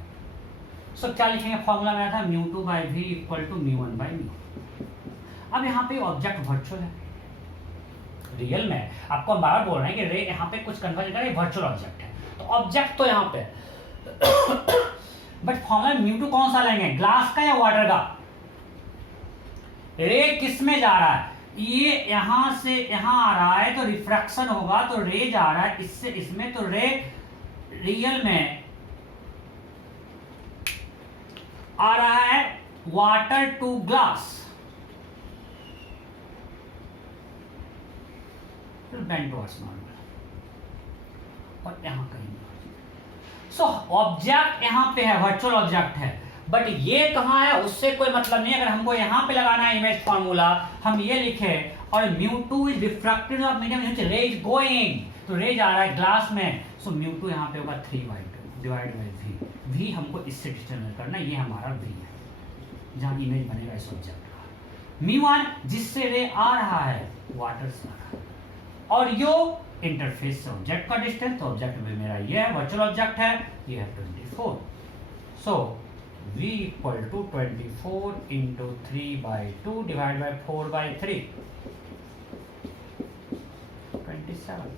सो क्या लिखेंगे फॉर्मूला में आया था μ2/v = μ1/μ। अब यहाँ पे ऑब्जेक्ट वर्चुअल है, रियल में आपको हम बार बोल रहे हैं कि रे यहाँ पे कुछ कन्वर्ज कर, वर्चुअल ऑब्जेक्ट है, तो ऑब्जेक्ट तो यहाँ पे बट फॉर्मूला μ2 कौन सा लेंगे, ग्लास का या वाटर का। रे किस में जा रहा है, ये यहां से यहां आ रहा है तो रिफ्रैक्शन होगा, तो रे जा रहा है इससे इसमें, तो रे रियल में आ रहा है water to glass, bend towards normal, और यहां कहीं सो ऑब्जेक्ट यहां पे है, वर्चुअल ऑब्जेक्ट है, बट ये कहां है उससे कोई मतलब नहीं। अगर हमको यहां पे लगाना है इमेज फार्मूला, हम ये लिखे और μ2 इज रिफ्रैक्टेड ऑफ मीडियम, रे इज गोइंग, तो रे जा रहा है ग्लास में, सो μ2 यहां पे होगा 3/2 डिवाइड बाय v। v हमको इससे डिटरमाइन करना, ये हमारा v है जहां इमेज बनेगा इस ऑब्जेक्ट का। μ1 जिससे रे आ रहा है वाटर से आ रहा है, और यो इंटरफेस से ऑब्जेक्ट का डिस्टेंस, तो ऑब्जेक्ट में मेरा ये है, वर्चुअल ऑब्जेक्ट है, ये है 24। सो v = 24 × 3/2 डिवाइड बाय 4/3, 27।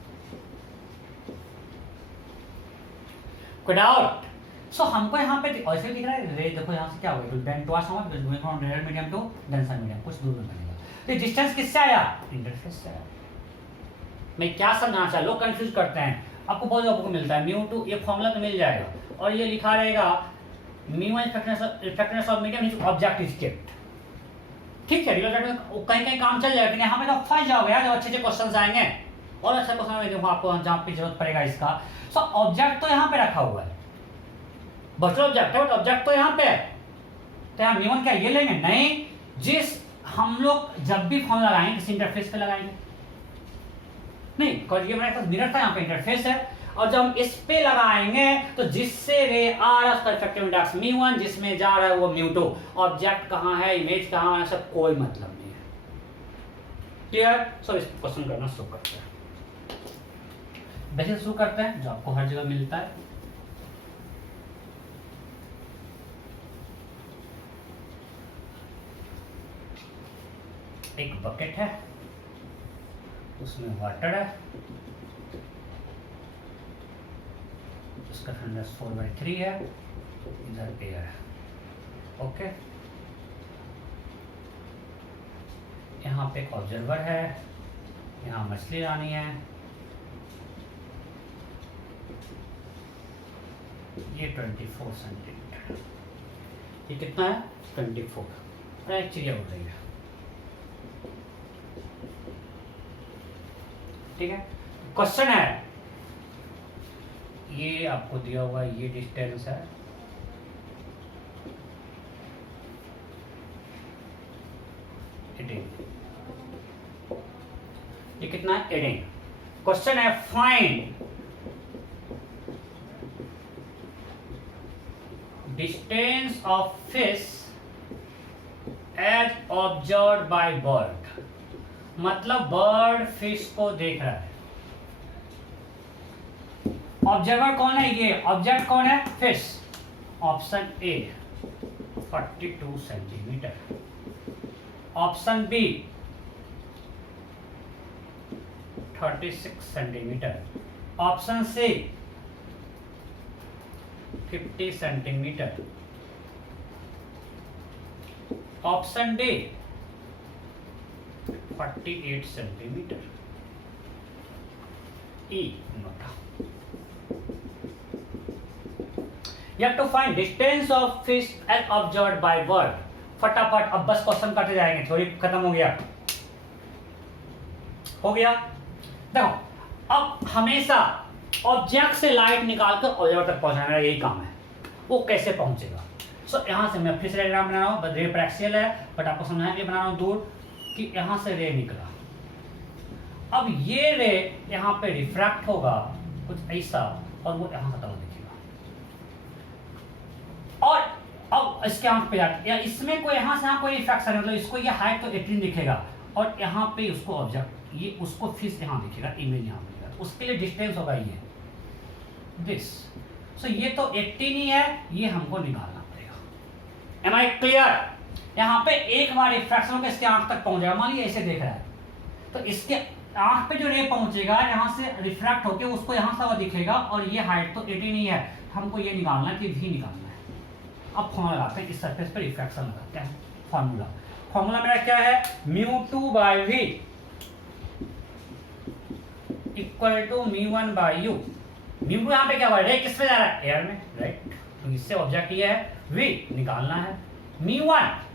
कोई डाउट? सो हमको यहाँ पे ऐसे दिख रहा है रे, देखो यहाँ से क्या होगा, बेंड टुवर्ड्स समर because going from rare medium to denser medium, कुछ दूर में बनेगा। तो डिस्टेंस किससे आया, इंटरफेस से आया। मैं क्या समझाना चाह, लोग कंफ्यूज करते हैं। आपको बहुत आपको मिलता है μ2, ये फॉर्मूला तो मिल जाएगा और ये लिखा रहेगा μ1 refractiveness of medium is object is kept. ठीक है, रियल में कहीं कहीं काम चल जाएगा, लेकिन यहाँ पे तो फंस जाओगे यार, जब अच्छे अच्छे क्वेश्चन आएंगे और अच्छा क्वेश्चन आएंगे आपको जहाँ पे जरूरत पड़ेगा इसका। सो ऑब्जेक्ट तो यहाँ पे रखा हुआ है, वर्चुअल ऑब्जेक्ट है, बट ऑब्जेक्ट तो यहाँ पे है। तो यहाँ μ1 क्या ये लेंगे, नहीं, जिस हम लोग जब भी फॉर्मूला लगाएंगे किसी इंटरफेस पे लगाएंगे, नहीं ये मेरे पास मिरर था, यहाँ पे इंटरफेस है, और जब हम इस पे लगाएंगे तो जिससे रे आ रहा है इफेक्टिव इंडेक्स μ1, जिसमें जा रहा है वो μ2। ऑब्जेक्ट कहाँ है, इमेज कहाँ है, सब कोई मतलब नहीं है। क्लियर? सो इस क्वेश्चन करना शुरू करते हैं। वैसे शुरू करते हैं जो आपको हर जगह मिलता है। एक बकेट है, उसमें वाटर है, उसका ठंडस 4/3 है, इधर एयर है। ओके, यहाँ पे एक ऑब्जर्वर है, यहाँ मछली लानी है, ये 24 सेंटीमीटर, ये कितना है 24, और एक चिड़िया उड़ रही है। ठीक है, क्वेश्चन है, ये आपको दिया हुआ ये डिस्टेंस है, ये कितना है 18। क्वेश्चन है find distance of fish as observed by bird. मतलब बर्ड फिश को देख रहा है, ऑब्जर्वर कौन है, ये ऑब्जेक्ट कौन है, fish. Option A 42 centimetre, option B 36 centimetre, option C 50 centimetre, option D 48 centimetre. E NOTA. You have to find distance of fish as observed by bird। फटाफट अब बस क्वेश्चन करते जाएंगे, थोड़ी खत्म हो गया। देखो अब हमेशा ऑब्जेक्ट से लाइट निकाल कर ऑब्जर्वर तक पहुंचाना, यही काम है। वो कैसे पहुंचेगा? सो यहाँ से मैं फिर से डायग्राम बना रहा हूँ, रे प्रैक्सियल है, बट आपको समझाने के लिए बना रहा हूँ दूर कि यहाँ से रे निकला। अब ये रे यहाँ पे रिफ्रैक्ट होगा कुछ ऐसा, और वो यहाँ खत्म दिखेगा। और अब इसके आंख पे जाके या इसमें कोई यहाँ से यहाँ कोई रिफ्रैक्शन, मतलब इसको ये हाइट तो 18 दिखेगा, और यहाँ पे उसको ऑब्जेक्ट, ये उसको फिश यहाँ दिखेगा, इमेज यहाँ दिखेगा। उसके लिए डिस्टेंस होगा ये दिस। सो ये तो 18 ही है, ये हमको निकालना पड़ेगा। Am I clear? यहाँ पे एक बार रिफ्रैक्शन होकर इसके आंख तक पहुंच जाएगा। मान लीजिए ऐसे देख रहा है, तो इसके आंख पे जो रे पहुंचेगा यहाँ से रिफ्रैक्ट होके उसको यहाँ से वो दिखेगा, और ये हाइट तो 18 ही है, हमको ये निकालना है कि v निकालना है। अब फॉर्मूला लगाते हैं, इस सरफेस पर रिफ्रैक्शन लगाते हैं। फॉर्मूला मेरा क्या है, μ2/v इक्वल टू μ1/u। μ2 यहाँ पे क्या हुआ, रे किस पे जा रहा है, एयर में, राइट। तो इससे ऑब्जेक्ट ये है, v निकालना है। μ1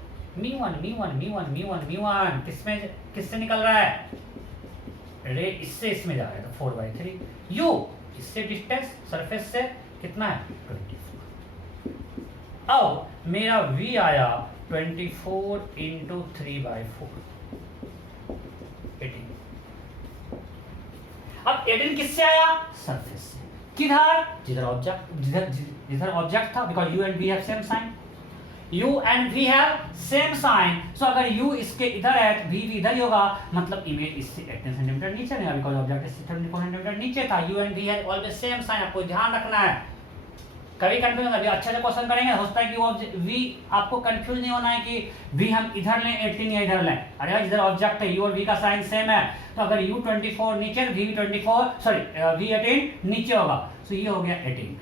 किससे निकल रहा है, रे इससे इसमें जा रहा है, तो 4/3। u इससे डिस्टेंस सरफेस से कितना है 24। अब मेरा v आया 24 इंटू 3/4, 18। अब 18 किससे आया, सरफेस से। किधर, जिधर ऑब्जेक्ट था, because u and v have same sign. u and v have same sign, so अगर u इसके इधर है तो v भी इधर ही होगा, मतलब इमेज इससे 18 सेंटीमीटर नीचे नहीं, बिकॉज ऑब्जेक्ट इससे 24 सेंटीमीटर नीचे था। u and v have always same sign, आपको ध्यान रखना है। कभी कंफ्यूज अभी अच्छे से क्वेश्चन करेंगे, हो सकता है कि वो v आपको कंफ्यूज नहीं होना है कि v हम इधर लें 18 या इधर लें। अरे यार इधर ऑब्जेक्ट है, u और v का साइन सेम है, तो अगर u 24 नीचे, v 18 नीचे होगा, सो ये हो गया 18।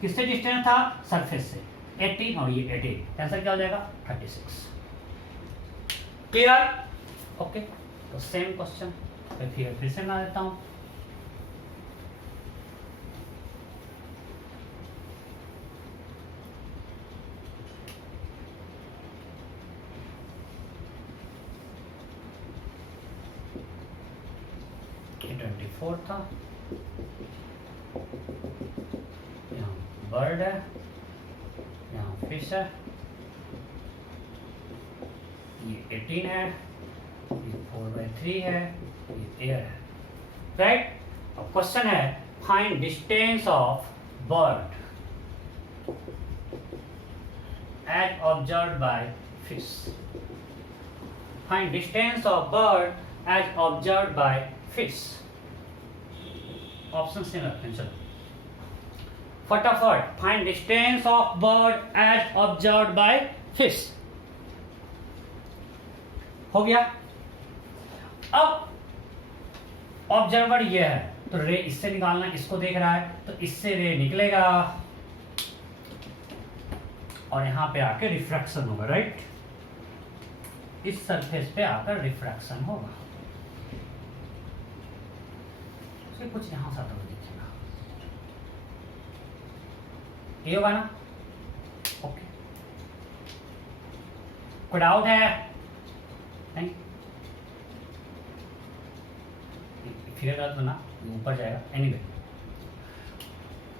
किससे डिस्टेंस था? सरफेस से। 18 और ये 18, आंसर क्या हो जाएगा? 36। क्लियर? ओके, तो सेम क्वेश्चन फिर से बना देता हूं। ये 24 था, यहाँ बर्ड है, यहाँ फिश है, ये 18 है, ये 4/3 है, ये एयर है, राइट? अब क्वेश्चन है find distance of bird as observed by fish. Find distance of bird as observed by fish. Option से रखते हैं, चलो फटाफट। Find distance of bird as observed by fish हो गया। अब ऑब्जर्वर ये है, तो रे इससे निकालना, इसको देख रहा है तो इससे रे निकलेगा और यहां पे आके रिफ्रैक्शन होगा, राइट? इस सरफेस पे आकर रिफ्रैक्शन होगा, तो कुछ यहां से आता हुआ दिखेगा, ये होगा ना? ओके, कोई डाउट है? नहीं, फिरेगा तो ना, ऊपर जाएगा। एनीवे,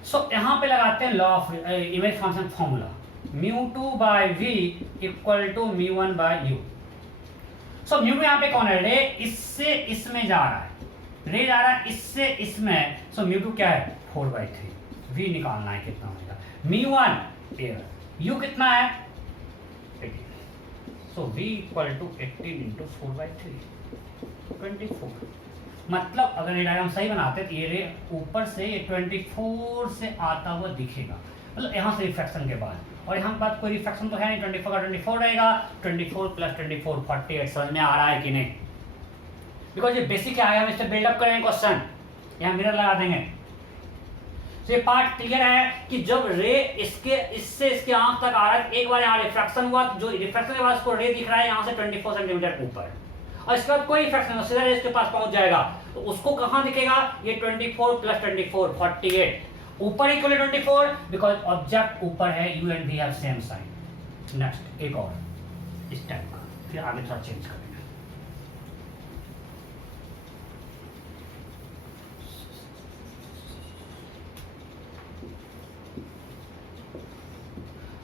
सो यहां पे लगाते हैं law of image function formula, μ2 by v equal to μ1 by u। So μ2 यहाँ पे कौन है? रे इससे इसमें जा रहा है, रे जा रहा है इससे इसमें, सो μ2 क्या है? 4/3। v निकालना है, कितना होगा? μ1 एयर, u कितना है? 18। सो v इक्वल टू 18 इंटू 4/3, 24। मतलब अगर ये डायग्राम सही बनाते तो ये रे ऊपर से ये 24 से आता हुआ दिखेगा, मतलब यहाँ से रिफ्रैक्शन के बाद। और यहाँ बात कोई रिफ्रैक्शन तो है नहीं, 24 का 24 रहेगा, 24 + 24 48। समझ में आ रहा है कि नहीं? बिकॉज ये बेसिक है, हम इससे बिल्डअप करेंगे क्वेश्चन, यहाँ मिरर लगा देंगे। तो ये पार्ट क्लियर है कि जब रे इससे इसके आंख तक आ रहा है, एक बार यहाँ रिफ्रैक्शन हुआ, जो रिफ्रैक्शन के बाद उसको रे दिख रहा है यहाँ से 24 सेंटीमीटर ऊपर, और इसके बाद कोई रिफ्रैक्शन सीधा रे इसके पास पहुंच जाएगा, तो उसको कहाँ दिखेगा? ये 24 + 24 48, ऊपर इक्वल 24, बिकॉज ऑब्जेक्ट ऊपर है, u and v have same sign. Next एक और इस टाइप का, फिर आगे थोड़ा चेंज करेंगे।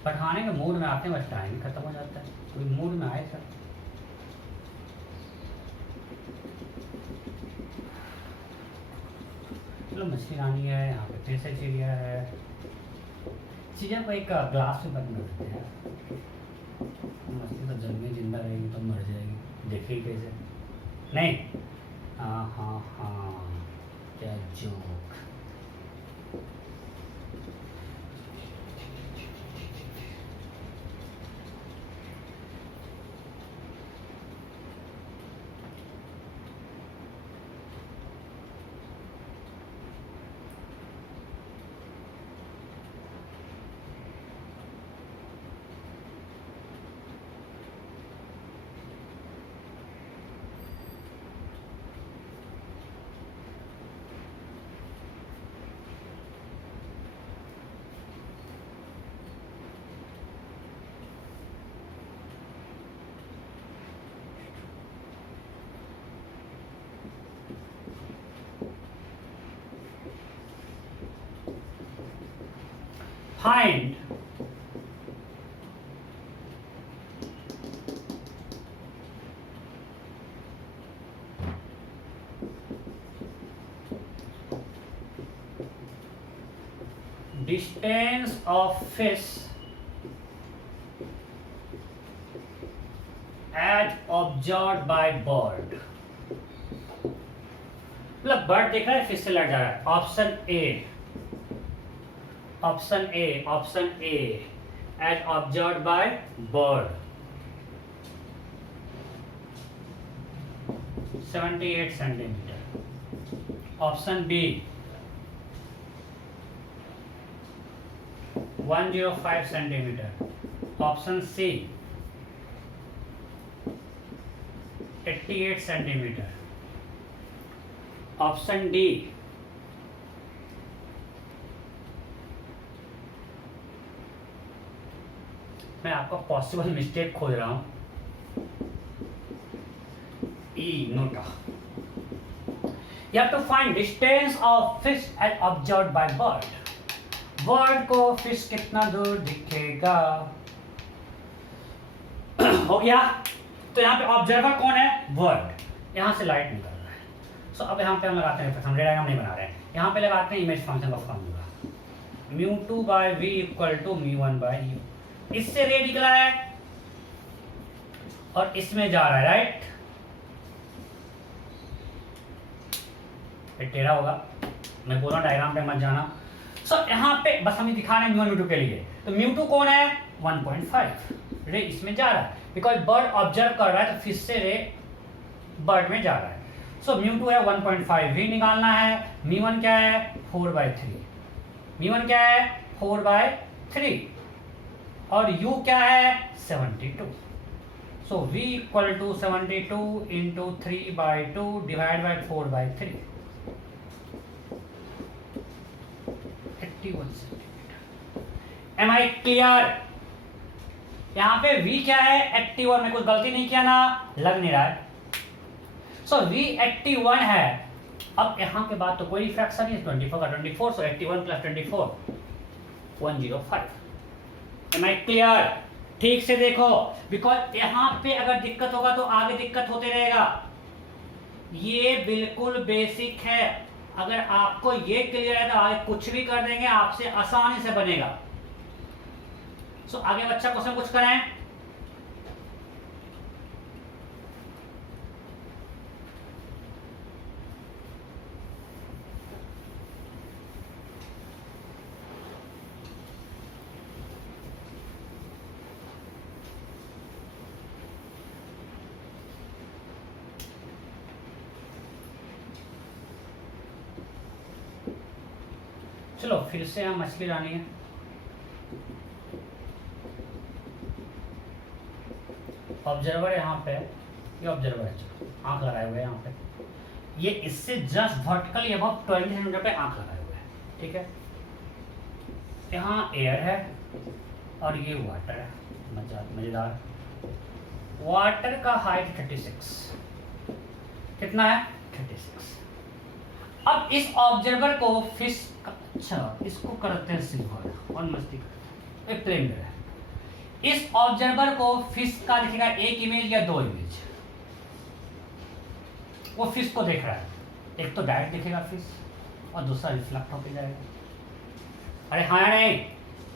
पढ़ाने के मूड में आते हैं, बस टाइम खत्म हो जाता है। कोई मूड में आए सर? चलो मछली लानी है, यहाँ पे फिर से चिड़िया है, चिड़िया को एक ग्लास में बंद कर देते हैं। मछली तो जल में जिंदा रहेगी तो मर जाएगी, देखिए कैसे। नहीं, हाँ हाँ हाँ, क्या joke. Find distance of fish as observed by bird। मतलब बर्ड देख रहा है, फिश से लड़ जा रहा है। Option A, option A as observed by bird 78 centimetre. Option B 105 centimetre. Option C 88 centimetre. Option D मैं आपका पॉसिबल मिस्टेक खोज रहा हूं, E NOTA. You have to find distance of fish as observed by bird. Bird को fish कितना दूर दिखेगा। हो गया। तो यहाँ पे ऑब्जर्वर कौन है? बर्ड। यहाँ से लाइट निकल रहा है। सो अब यहाँ पे हम लगाते हैं, हम रे डायग्राम नहीं बना रहे हैं, यहाँ पे लगाते हैं इमेज फंक्शन का formula μ2 by v equal to μ1 by u। इससे रे निकला है और इसमें जा रहा है, राइट। टेढ़ा होगा, मैं बोल रहा हूँ डायग्राम पे मत जाना। सो यहाँ पे बस हमें दिखा रहे हैं μ1 μ2 के लिए। तो μ2 कौन है? 1.5। रे इसमें जा रहा है बिकॉज बर्ड ऑब्जर्व कर रहा है, तो फिश से रे बर्ड में जा रहा है। सो μ2 है 1.5, v निकालना है। μ1 क्या है? 4/3। μ1 क्या है? 4/3 और u क्या है? 72। So v equal to 72 into 3/2 divide by 4/3, 81 centimetre. Am I clear? यहाँ पे v क्या है? 81। मैं कुछ गलती नहीं किया ना? लग नहीं रहा है। सो v 81 है। अब यहाँ के बाद तो कोई फ्रैक्शन नहीं है, 24 का 24, so 81 plus 24 105। Am I clear? ठीक से देखो, बिकॉज यहाँ पे अगर दिक्कत होगा तो आगे दिक्कत होते रहेगा। ये बिल्कुल बेसिक है, अगर आपको ये क्लियर है तो आगे कुछ भी कर देंगे, आपसे आसानी से बनेगा। सो आगे बच्चा क्वेश्चन कुछ करें। चलो फिर से हम मछली लानी है। ऑब्जर्वर यहाँ पे, ये ऑब्जर्वर है, आंख लगाए हुए हैं यहाँ पे। ये इससे जस्ट वर्टिकली अबव 20 सेंटीमीटर पे आंख लगाए हुए हैं, ठीक है। यहाँ एयर है और ये वाटर है, मजेदार। वाटर का हाइट 36, कितना है? 36। अब इस ऑब्जर्वर को फिश, अच्छा इसको करते हैं सिल्वर और मस्ती करते हैं, एक प्लेन है। इस ऑब्जर्वर को फिश का दिखेगा एक इमेज या दो इमेज। वो फिश को देख रहा है, एक तो डायरेक्ट दिखेगा फिश और दूसरा रिफ्लेक्ट होके जाएगा। अरे हाँ नहीं,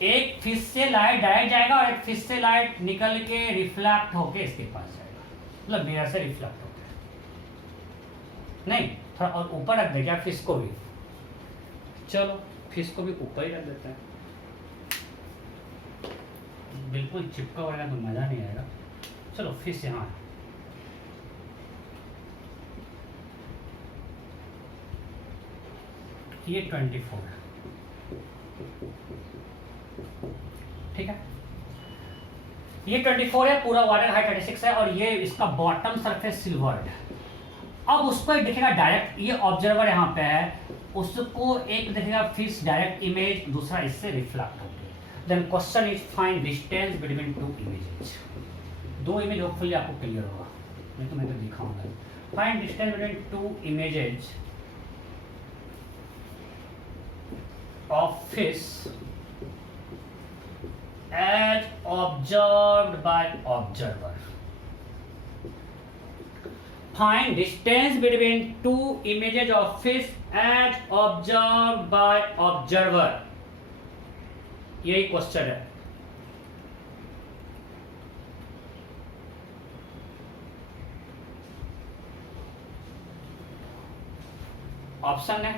एक फिश से लाइट डायरेक्ट जाएगा और एक फिश से लाइट निकल के रिफ्लेक्ट होके इसके पास जाएगा, मतलब मिरर से रिफ्लेक्ट होके। नहीं, थोड़ा और ऊपर रख दे क्या फिश को भी? चलो फिश को भी ऊपर ही रख देते हैं, बिल्कुल चिपका हुआ तो मजा नहीं आएगा। चलो फिश यहाँ है, ये 24 है, ठीक है। ये 24 है, पूरा वाटर हाइट 36 है और ये इसका बॉटम सरफेस सिल्वर्ड है। अब उसको एक दिखेगा डायरेक्ट, ये ऑब्जर्वर यहाँ पे है, उसको एक दिखेगा फिश डायरेक्ट इमेज, दूसरा इससे रिफ्लेक्ट होती है। Then question is find distance between two images. दो इमेज होपफुली आपको क्लियर होगा, नहीं तो मैं तो दिखाऊंगा। Find distance between two images of fish as observed by observer. Find distance between two images of fish as observed by observer. यही क्वेश्चन है। ऑप्शन है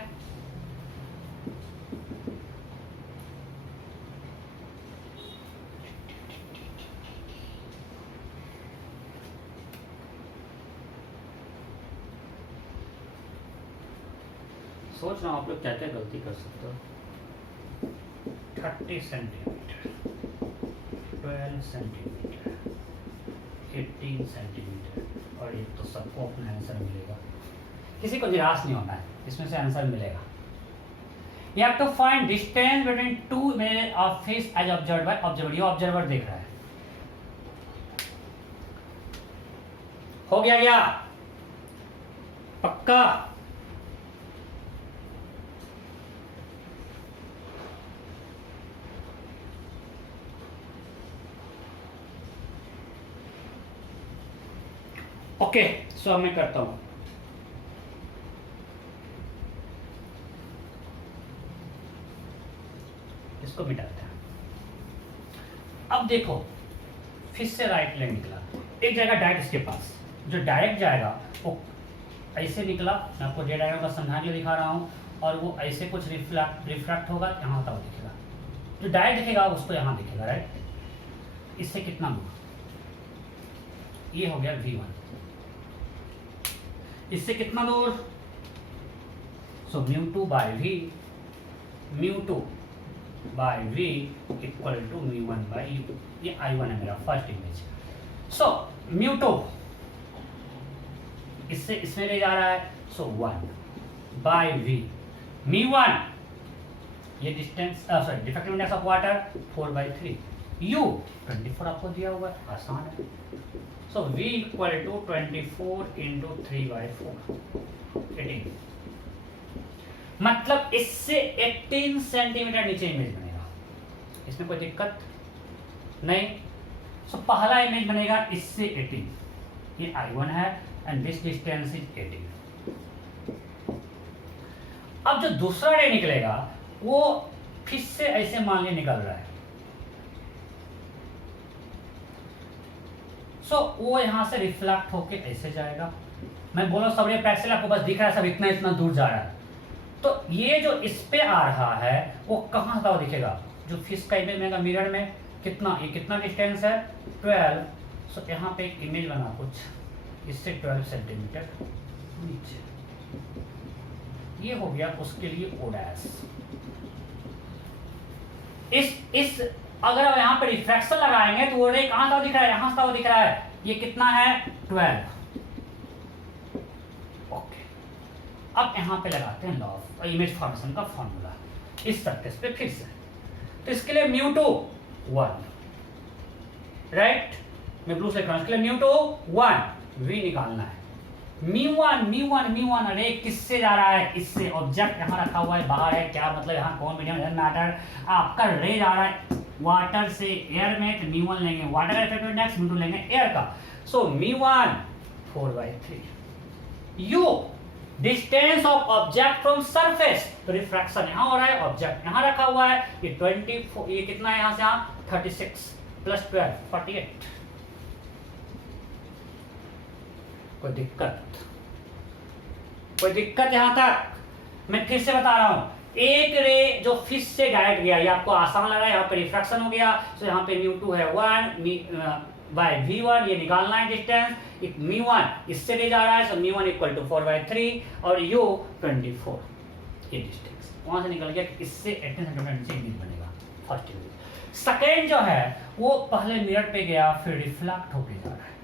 सोच रहा हूँ आप लोग क्या क्या गलती कर सकते हो। 30 सेंटीमीटर, 12 सेंटीमीटर, 18 सेंटीमीटर, और ये तो सबको अपना आंसर मिलेगा, किसी को निराश नहीं होना है, इसमें से आंसर मिलेगा। You have to find distance between two images of fish as observed by observer। ये ऑब्जर्वर देख रहा है। हो गया क्या? पक्का? ओके, सो मैं करता हूं। इसको मिटाते हैं। अब देखो, फिर से राइट लेन निकला, एक जाएगा डायरेक्ट इसके पास, जो डायरेक्ट जाएगा वो ऐसे निकला, मैं आपको डे डायग्राम का समझाने दिखा रहा हूँ, और वो ऐसे कुछ रिफ्रैक्ट होगा, यहाँ तक दिखेगा। जो डायरेक्ट दिखेगा उसको यहाँ दिखेगा, राइट। इससे कितना दूर? ये हो गया V1। इससे कितना दूर? So μ2 by V, μ2 by V equal to μ1 by U। ये I1 है मेरा फर्स्ट इमेज। सो μ2 इससे इसमें ले जा रहा है, सो 1 बाय V, μ1 ये distance sorry defective index of water 4/3, U 24 आपको दिया हुआ है, आसान है। So V equal to 24 into 3/4, 18। मतलब इससे 18 सेंटीमीटर नीचे इमेज बनेगा, इसमें कोई दिक्कत नहीं। सो पहला इमेज बनेगा इससे 18, ये I1 है एंड दिस डिस्टेंस इज 18। अब जो दूसरा रे निकलेगा वो फिर से ऐसे मान के निकल रहा है, सो वो यहां से रिफ्लेक्ट होके ऐसे जाएगा। मैं बोला सब रे पैक्सेल आपको बस दिख रहा है, सब इतना इतना दूर जा रहा है। तो ये जो इस पे आ रहा है वो कहाँ था दिखेगा? जो फिश का इमेज बनेगा मिरर में, कितना ये कितना डिस्टेंस है? 12। सो यहाँ पे एक इमेज बना कुछ इससे 12 सेंटीमीटर नीचे, ये हो गया उसके लिए O डैश। इस अगर आप यहाँ पे रिफ्रैक्शन लगाएंगे तो वो रे कहाँ था दिख रहा है? यहाँ था दिख रहा है। ये कितना है? 12। ओके, अब यहाँ पे लगाते हैं लॉ ऑफ इमेज फॉर्मेशन का फॉर्मूला इस सरफेस पे फिर से। तो इसके लिए μ2 1, राइट। मैं ब्लू से लिख रहा हूं, इसके लिए μ2 1, V निकालना है। μ1 अरे किससे जा रहा है? इससे। ऑब्जेक्ट यहाँ रखा हुआ है, बाहर है, क्या मतलब यहाँ कौन मीडियम डजंट मैटर। आपका रे जा रहा है वाटर से एयर में, तो μ1 लेंगे वाटर का इफेक्टिव इंडेक्स, μ2 लेंगे एयर का। सो μ1 4/3, U distance of object from surface, तो रिफ्रैक्शन यहाँ हो रहा है, ऑब्जेक्ट यहाँ रखा हुआ है। ये 24, ये कितना है यहाँ से यहाँ? 36 प्लस 12 48। कोई दिक्कत? कोई दिक्कत यहाँ तक? मैं फिर से बता रहा हूँ, एक रे जो फिश से डायरेक्ट गया, ये आपको आसान लगा, यहाँ पे रिफ्रैक्शन हो गया। तो यहाँ पे μ2 है 1 बाय V1, ये निकालना है डिस्टेंस। μ1 इससे ले जा रहा है, सो μ1 इक्वल टू 4/3 और U 24, ये डिस्टेंस वहां से निकल गया। इससे 18 सेंटीमीटर नीचे इमेज बनेगा फर्स्ट इमेज। सेकेंड जो है वो पहले मिरर पे गया, फिर रिफ्लेक्ट होके जा रहा है,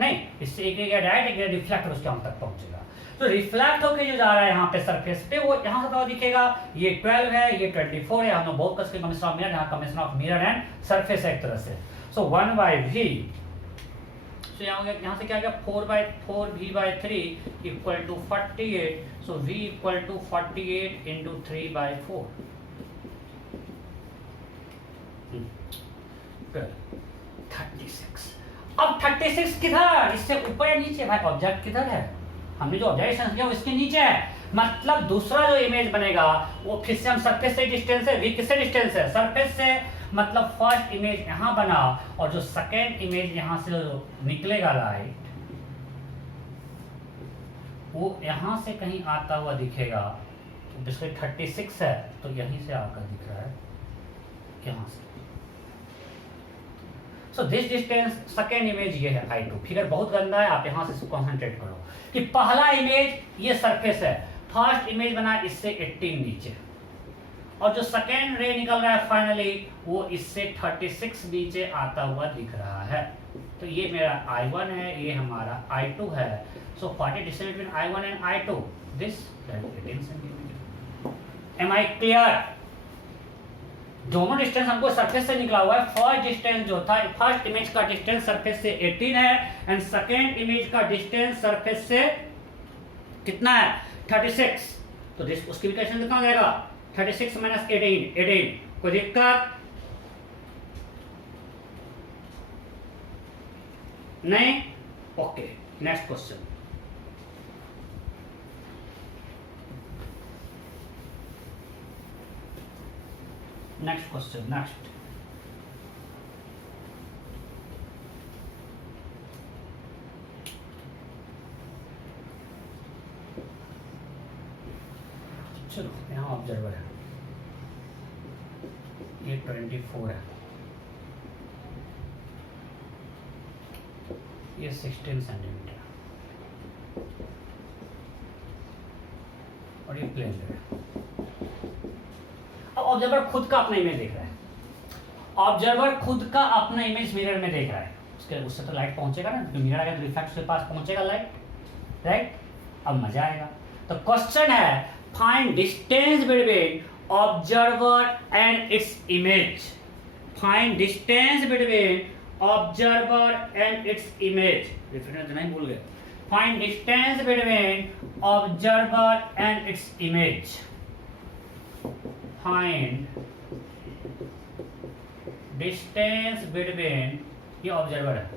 नहीं इससे एक गया डायरेक्ट, एक गया रिफ्लेक्ट, उसके हम तक पहुंचेगा। तो रिफ्लेक्ट होके जो जा रहा है यहाँ पे सरफेस पे, वो यहाँ से दिखेगा। ये 12 है, ये 24 है। हमने बहुत कस के कमिश्न ऑफ मिरर, यहाँ कमिश्न ऑफ मिरर एंड सरफेस है एक तरह से। सो 1/V, तो यहाँ से क्या गया? 4/4 V/3 equal to 48। So V equal to 48 into 3/4, 36। अब 36 किधर? इससे ऊपर या नीचे? भाई ऑब्जेक्ट किधर है? हमने जो ऑब्जर्वेशन किया वो इसके नीचे है। मतलब दूसरा जो इमेज बनेगा वो फिर से हम सरफेस से डिस्टेंस है, V किससे डिस्टेंस है? सरफेस से। मतलब फर्स्ट इमेज यहाँ बना, और जो सेकेंड इमेज यहाँ से जो निकलेगा लाइट, वो यहाँ से कहीं आता हुआ दिखेगा। जिसके 36 है तो यहीं से आकर दिख रहा है, यहाँ से। So this distance, second image ये है I2। फिगर बहुत गंदा है, आप यहाँ से कॉन्सेंट्रेट करो कि पहला इमेज ये सरफेस है, फर्स्ट इमेज बना इससे 18 नीचे, और जो सेकेंड रे निकल रहा है फाइनली वो इससे 36 नीचे आता हुआ दिख रहा है। तो ये मेरा I1 है, ये हमारा I2 है। So what is distance between I1 and I2? This 18 centimetre. Am I clear? दोनों डिस्टेंस हमको सरफेस से निकला हुआ है। फर्स्ट डिस्टेंस जो था, फर्स्ट इमेज का डिस्टेंस सरफेस से 18 है एंड सेकेंड इमेज का डिस्टेंस सरफेस से कितना है? 36। तो उसकी इक्वेशन कितना हो जाएगा? 36 माइनस 18। कोई दिक्कत नहीं? Okay, next question. नेक्स्ट चलो, यहाँ ऑब्जर्वर है, ये 24 है, ये 16 सेंटीमीटर और ये प्लेन है। अब ऑब्जर्वर खुद का अपना इमेज देख रहा है। ऑब्जर्वर खुद का अपना इमेज मिरर में देख रहा है। उससे तो लाइट पहुंचेगा ना, तो मिरर आएगा तो रिफ्लेक्ट के पास पहुंचेगा लाइट, राइट? अब मजा आएगा। तो क्वेश्चन है find distance between observer and its image. Find distance between observer and its image. Reference नहीं भूल गए। Find distance between observer and its image. Find distance between, ये ऑब्जर्वर है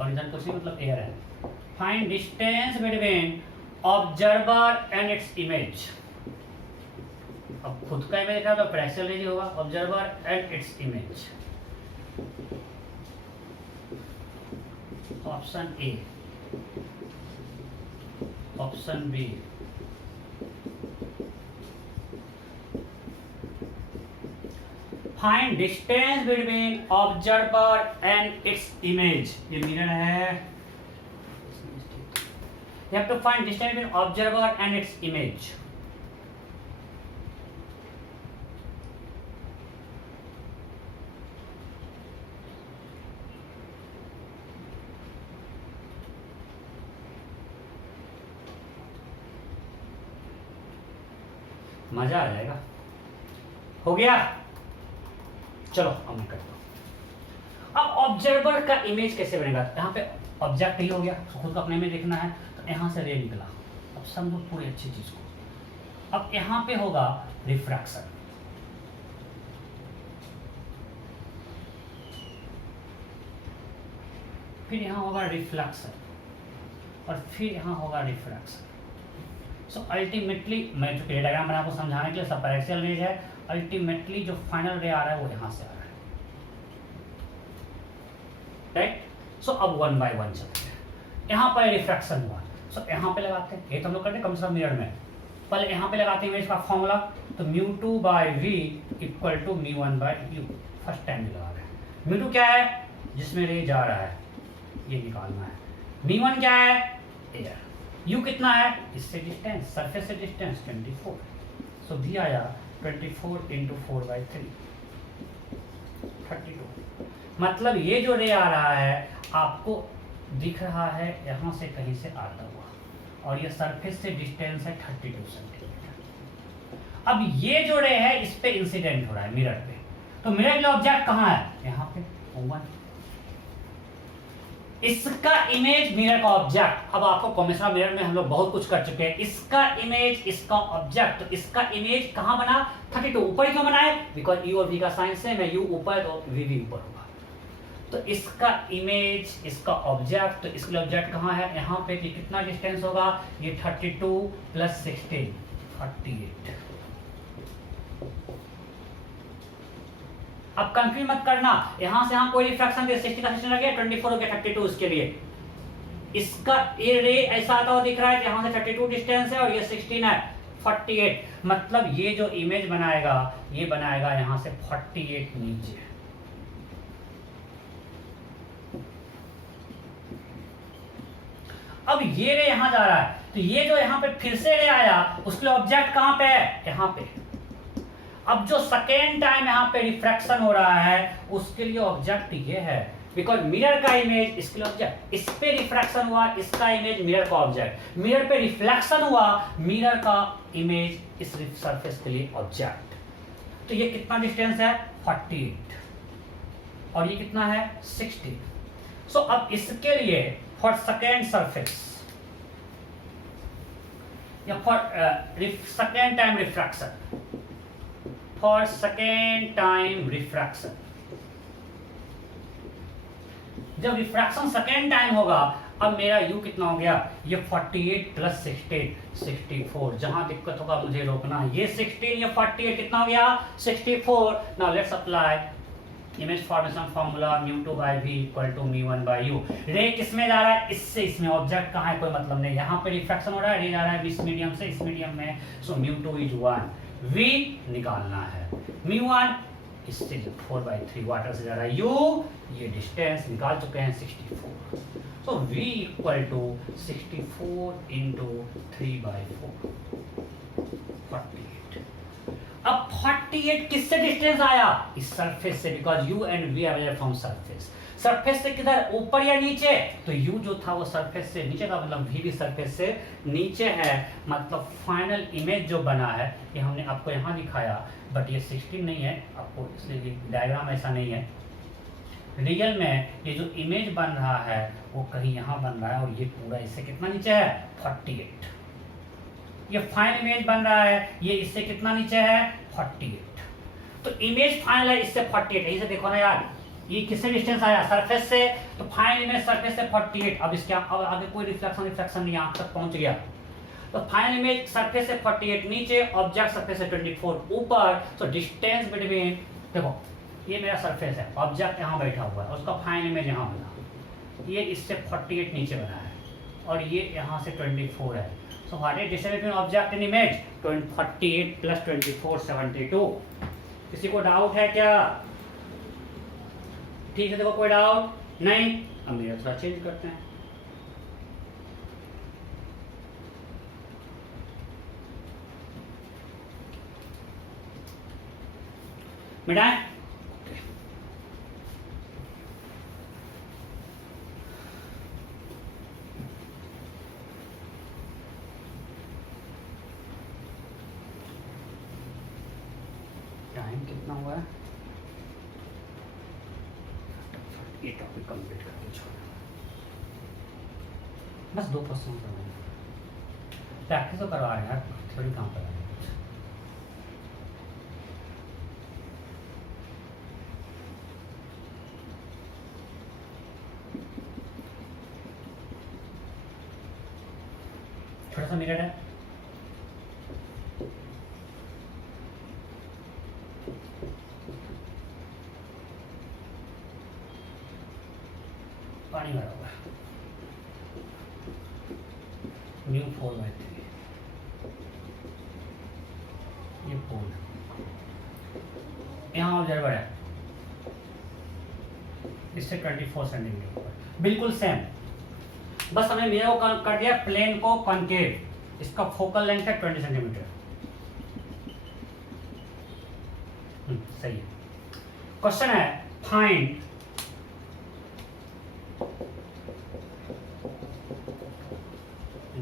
और इधर कुछ नहीं, मतलब एयर है। Find distance between observer and its image. अब खुद का इमेज है तो प्रेशर रेंज होगा, observer and its image. Option A, option B, find distance between observer and its image. ये मिरर है। You have to find distance between observer and its image. मजा आ जाएगा। हो गया? चलो अब मैं करता हूं। अब ऑब्जर्वर का इमेज कैसे बनेगा? यहाँ पे ऑब्जेक्ट ही हो गया, खुद का अपने में देखना है, तो यहाँ से रे निकला। अब समझो पूरी अच्छी चीज को। अब यहाँ पे होगा रिफ्रैक्शन, फिर यहाँ होगा रिफ्लेक्शन और फिर यहाँ होगा रिफ्रैक्शन। सो अल्टीमेटली मैं जो डायग्राम बना आपको समझाने के लिए, सब पैरेक्सियल रेज है। अल्टीमेटली जो फाइनल रे आ रहा है वो यहाँ से आ रहा है, राइट? सो अब वन बाय वन चलते हैं। यहाँ पर रिफ्रैक्शन हुआ, सो यहाँ पे लगाते हैं। ये तो हम लोग करते हैं कम से कम मिरर में। पहले यहाँ पे लगाते हैं इमेज का फॉर्मूला, तो μ2 by v equal to μ1 by u। First time लगा रहे हैं। μ2 क्या है? जिसमें रे जा रहा है, ये निकालना है। μ1 क्या है? एयर। u कितना है? इससे डिस्टेंस, सरफेस से डिस्टेंस 24। सो v आया 24 इंटू 4/3 32। मतलब ये जो रे आ रहा है आपको दिख रहा है यहाँ से कहीं से आता हुआ, और ये सरफेस से डिस्टेंस है 32 सेंटीमीटर। अब ये जो रे है इस पे इंसिडेंट हो रहा है मिरर पे, तो मिरर का ऑब्जेक्ट कहाँ है? यहाँ पे O1। इसका इमेज मिरर का ऑब्जेक्ट। अब आपको कॉम्बिनेशन मिरर में हम लोग बहुत कुछ कर चुके हैं। इसका इमेज, इसका ऑब्जेक्ट। तो इसका इमेज कहाँ बना? 32। ऊपर ही क्यों बनाए? बिकॉज यू और वी का साइन सेम है, यू ऊपर तो वी भी ऊपर होगा। तो इसका इमेज, इसका ऑब्जेक्ट, तो इसका ऑब्जेक्ट कहाँ है? यहाँ पे। कि कितना डिस्टेंस होगा? ये 32 प्लस 16 38। अब कंफ्यूज मत करना, यहां से यहां कोई रिफ्रैक्शन दे, 60 का 60 लग गया, 24 हो गया 32 उसके लिए। इसका ये रे ऐसा आता हुआ दिख रहा है कि यहां से 32 डिस्टेंस है और ये 16 है 48। मतलब ये जो इमेज बनाएगा, ये बनाएगा यहां से 48 नीचे। अब ये रे यहां जा रहा है, तो ये जो यहां पे फिर से रे आया, उसके लिए ऑब्जेक्ट कहां पे है, यहां पे। अब जो सेकेंड टाइम यहां पे रिफ्रैक्शन हो रहा है उसके लिए ऑब्जेक्ट ये है, बिकॉज मिरर का इमेज इसके लिए ऑब्जेक्ट, इस पे रिफ्रैक्शन हुआ, इसका इमेज मिरर का ऑब्जेक्ट, मिरर पे रिफ्लेक्शन हुआ, मिरर का इमेज इस सरफेस के लिए ऑब्जेक्ट। तो ये कितना डिस्टेंस है 48 और ये कितना है 60। सो अब इसके लिए फॉर सेकेंड सरफेस या for second time refraction, for second time refraction, जब रिफ्रैक्शन सेकेंड टाइम होगा, अब मेरा u कितना हो गया, ये 48 प्लस 16 64। जहां दिक्कत होगा मुझे रोकना है, ये 16 ये 48 कितना हो गया 64। Now let's apply image formation formula μ2/v equal to μ1/u। Ray किसमें जा रहा है, इससे इसमें, ऑब्जेक्ट कहां है कोई मतलब नहीं, यहां पे रिफ्रैक्शन हो रहा है, रे जा रहा है इस मीडियम से इस मीडियम में, सो μ2 इज 1, v निकालना है, μ1 इससे 4/3 वाटर से जा रहा है, u ये डिस्टेंस निकाल चुके हैं 64। सो v इक्वल टू 64 इंटू 3/4 48। अब 48 किससे डिस्टेंस आया, इस सरफेस से, because u and v are from surface. Surface से किधर, ऊपर या नीचे, तो u जो था वो सरफेस से नीचे का, मतलब v भी सरफेस से नीचे है, मतलब फाइनल इमेज जो बना है ये हमने आपको यहाँ दिखाया, बट ये 16 नहीं है आपको, इसलिए डायग्राम ऐसा नहीं है। रियल में ये जो इमेज बन रहा है वो कहीं यहाँ बन रहा है, और ये पूरा इससे कितना नीचे है 48। ये फाइनल इमेज बन रहा है, ये इससे कितना नीचे है 48। तो इमेज फाइनल है इससे 48, यही से देखो ना यार, ये किससे डिस्टेंस आया सरफेस से, तो फाइनल इमेज सरफेस से 48। अब इसके अब आगे कोई रिफ्लेक्शन नहीं, यहाँ तक पहुंच गया। तो फाइनल इमेज सरफेस से 48 नीचे, ऑब्जेक्ट सरफेस से 24 ऊपर। तो डिस्टेंस बिटवीन, देखो ये मेरा सरफेस है, ऑब्जेक्ट यहाँ बैठा हुआ है, उसका फाइनल इमेज यहाँ बना, ये इससे 48 नीचे बना है, और ये यहाँ से 24 है। So what is distance between object and image, 48 plus 24 72। किसी को डाउट है क्या, ठीक है, देखो कोई डाउट नहीं। अब मेरा थोड़ा चेंज करते हैं, मिटाएं। टाइम कितना हुआ है, ये टॉपिक कंप्लीट करके छोड़ो, बस 2 क्वेश्चन करवाएंगे, प्रैक्टिस तो करवा रहे हैं यार, थोड़ी काम कर रहे हैं। थोड़ा सा मिनट है, पानी भरा हुआ है, μ4/3, ये पोल यहाँ ऑब्जर्वर है, इससे 24 सेंटीमीटर ऊपर, बिल्कुल सेम, बस हमने मिरर को कर दिया प्लेन को कॉनकेव, इसका फोकल लेंथ है 20 सेंटीमीटर। सही है। क्वेश्चन है find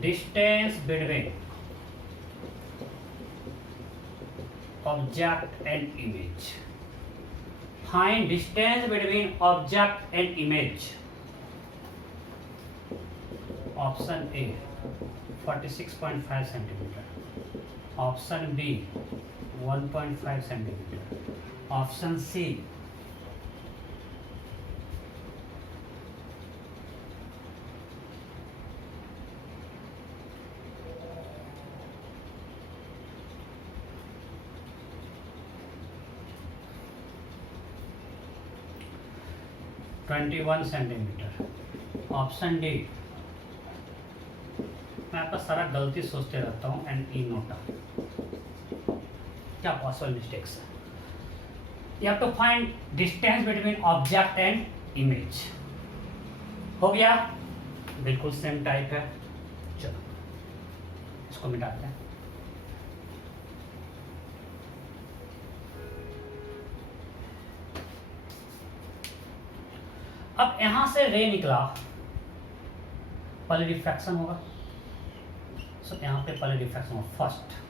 distance between object and image, find distance between object and image. Option A 46.5 centimetre, option B 1.5 centimetre, option C 21 centimetre, option D. मैं आपका सारा गलती सोचते रहता हूँ एंड ई नोटा, क्या पॉसिबल मिस्टेक्स है। You have to find distance between object and image. हो गया, बिल्कुल सेम टाइप है। चलो इसको मिटाते हैं। अब यहां से रे निकला, पहले रिफ्रैक्शन होगा। सो यहाँ पे पहले रिफ्रैक्शन होगा फर्स्ट।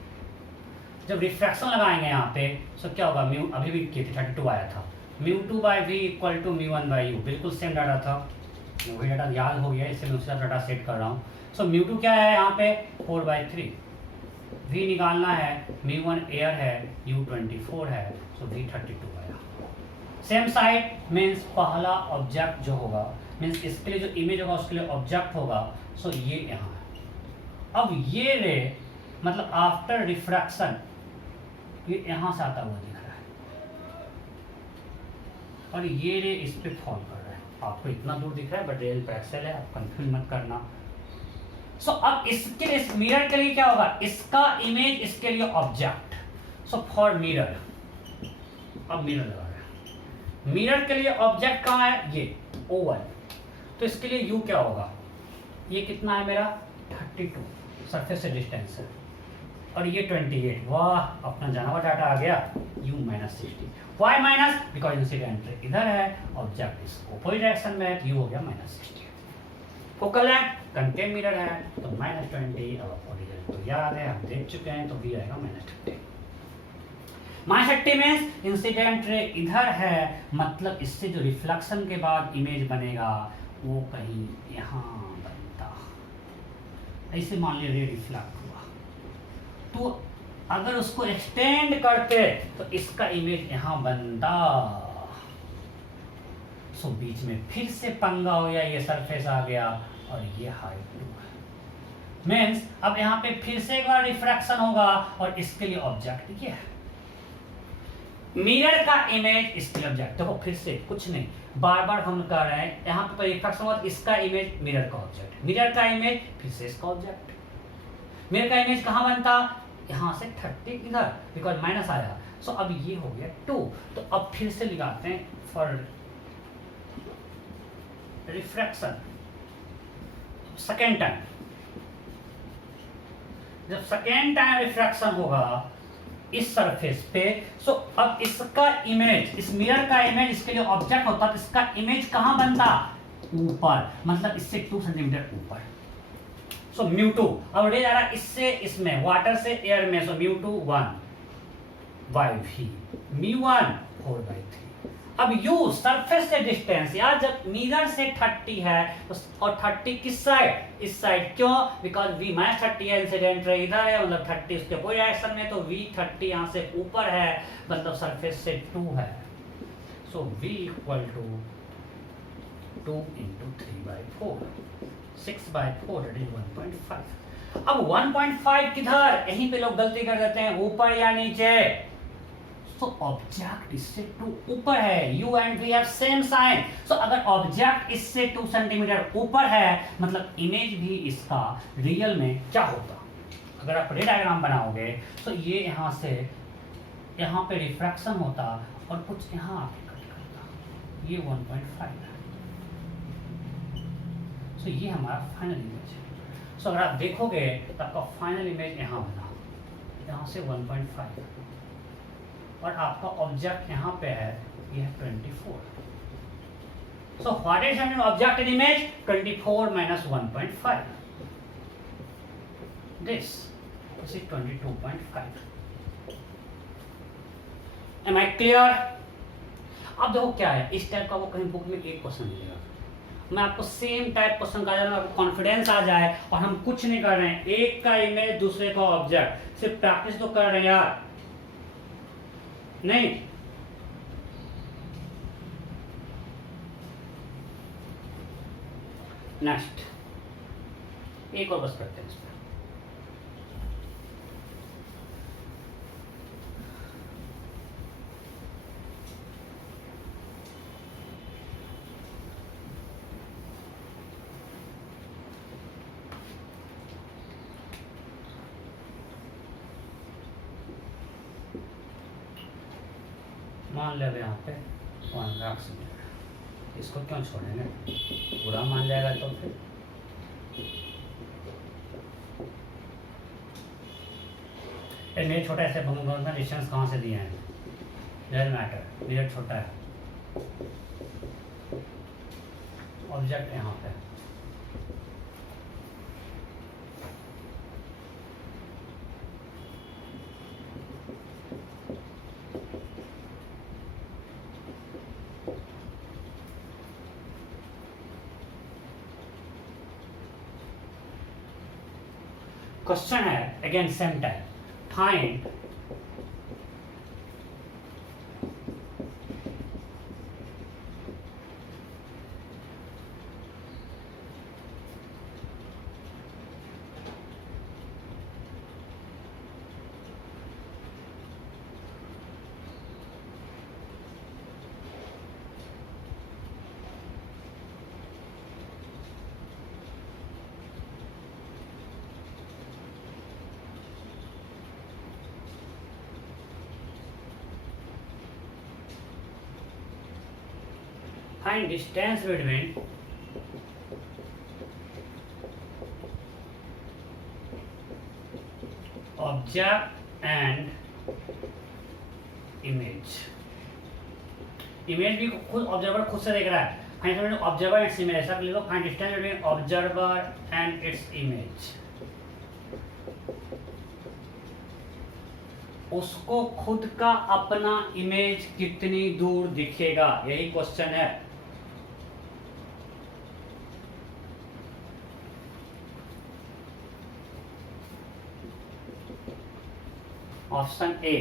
जब रिफ्रैक्शन लगाएंगे यहाँ पे सो क्या होगा, म्यू अभी भी किए थे 32 आया था, μ2 by v equal to μ1 by u, बिल्कुल सेम डाटा था, वही डाटा याद हो गया इसलिए मैं उसका डाटा सेट कर रहा हूँ। सो μ2 क्या है यहाँ पे 4/3, v निकालना है, μ1 एयर है, u 24 है, सो v 32 आया। सेम साइड मीन्स पहला ऑब्जेक्ट जो होगा, मीन्स इसके लिए जो इमेज होगा उसके लिए ऑब्जेक्ट होगा, सो ये यहाँ है। अब ये रे मतलब आफ्टर रिफ्रैक्शन ये यहाँ से आता हुआ दिख रहा है और ये रे इस पे फॉल कर रहा है। आपको इतना दूर दिख रहा है बट रियल पैक्सेल है, आप कंफ्यूज मत करना। सो अब इसके लिए, इस मिरर के लिए क्या होगा, इसका इमेज इसके लिए ऑब्जेक्ट। सो फॉर मिरर, अब मिरर लगा रहे हैं, मिरर के लिए ऑब्जेक्ट कहाँ है, ये ओवल, तो इसके लिए यू क्या होगा, ये कितना है मेरा 32 सरफेस से डिस्टेंस है, और ये 28, वाह अपना जाना हुआ डाटा आ गया, u -60। Why minus, because incident ray इधर है, ऑब्जेक्ट इस अपोजिट डायरेक्शन में है, तो u हो गया -60। फोकल लेंथ कनकेव मिरर है तो -20, अब ओरिजिन तो याद है, हम देख चुके हैं, तो v आएगा -30। -30 मीन्स इंसिडेंट रे इधर है, मतलब इससे जो रिफ्लेक्शन के बाद इमेज बनेगा वो कहीं यहाँ बनता। ऐसे मान लीजिए रे रिफ्लेक्ट हुआ, तो अगर उसको एक्सटेंड करते तो इसका इमेज यहां बनता। सो बीच में फिर से पंगा हो गया, ये सरफेस आ गया और ये हाइट 2 है। मीन्स अब यहां पे फिर से एक बार रिफ्रैक्शन होगा और इसके लिए ऑब्जेक्ट ये है, मिरर का इमेज इसके लिए ऑब्जेक्ट। देखो फिर से कुछ नहीं, बार बार हम कर रहे हैं, यहाँ पे रिफ्रैक्शन हुआ, इसका इमेज मिरर का ऑब्जेक्ट, मिरर का इमेज फिर से इसका ऑब्जेक्ट। मिरर का इमेज कहां बनता, यहां से 30 इधर, बिकॉज माइनस आया। सो अब ये हो गया 2, तो अब फिर से लगाते हैं फॉर रिफ्रैक्शन सेकेंड टाइम। जब सेकेंड टाइम रिफ्रैक्शन होगा इस सरफेस पे, सो अब इसका इमेज, इस मिरर का इमेज इसके लिए ऑब्जेक्ट होता, तो इसका इमेज कहां बनता, ऊपर, मतलब इससे 2 सेंटीमीटर ऊपर। सो μ2 अब रे जा रहा इससे इसमें, वाटर से एयर में, सो μ2 1 बाई वी, μ1 4/3। अब u सरफेस से डिस्टेंस, यार जब मिरर से 30 है तो, और 30 किस साइड, इस साइड, क्यों, बिकॉज v -30 है, इंसिडेंट रे इधर है, मतलब 30 उसके कोई डायरेक्शन में, तो v 30 यहाँ से ऊपर है, मतलब सरफेस से 2 है। So v equal to 2 × 3/4, 6/4 that is 1.5। अब 1.5 किधर, यहीं पे लोग गलती कर देते हैं, ऊपर या नीचे। तो ऑब्जेक्ट इससे 2 ऊपर है, u and v have same sign. So अगर ऑब्जेक्ट इससे 2 सेंटीमीटर ऊपर है, मतलब इमेज भी इसका रियल में क्या होता, अगर आप रे डायग्राम बनाओगे तो ये यहाँ से यहाँ पे रिफ्रैक्शन होता और कुछ यहाँ आके कट करता, ये 1.5 है। सो ये हमारा फाइनल इमेज है। सो अगर आप देखोगे तो आपका फाइनल इमेज यहाँ बना, यहाँ से 1.5 और आपका ऑब्जेक्ट यहाँ पे है, ये है 24। So what is an object in image, 24 - 1.5, this is 22.5। Am I clear? अब देखो क्या है, इस टाइप का वो कहीं बुक में एक क्वेश्चन मिलेगा, मैं आपको सेम टाइप क्वेश्चन का जाना, आपको कॉन्फिडेंस आ जाए, और हम कुछ नहीं कर रहे हैं, एक का इमेज दूसरे का ऑब्जेक्ट, सिर्फ प्रैक्टिस तो कर रहे हैं यार, नहीं। नेक्स्ट एक और बस करते हैं इस पर। मान ले यहाँ पे 1 लाख से, इसको क्यों छोड़ेंगे, पूरा मान जाएगा तो फिर मिरर छोटा ऐसे बनूंगा, डिस्टेंस कहाँ से दिए हैं, डजंट मैटर, मिरर छोटा है, ऑब्जेक्ट यहाँ पे, क्वेश्चन है again same type, find find distance between object and image। Image भी खुद ऑब्जर्वर खुद से देख रहा है, find distance between observer and image, ऐसा लिखो, find distance between observer and its image. उसको खुद का अपना इमेज कितनी दूर दिखेगा, यही क्वेश्चन है। Option A,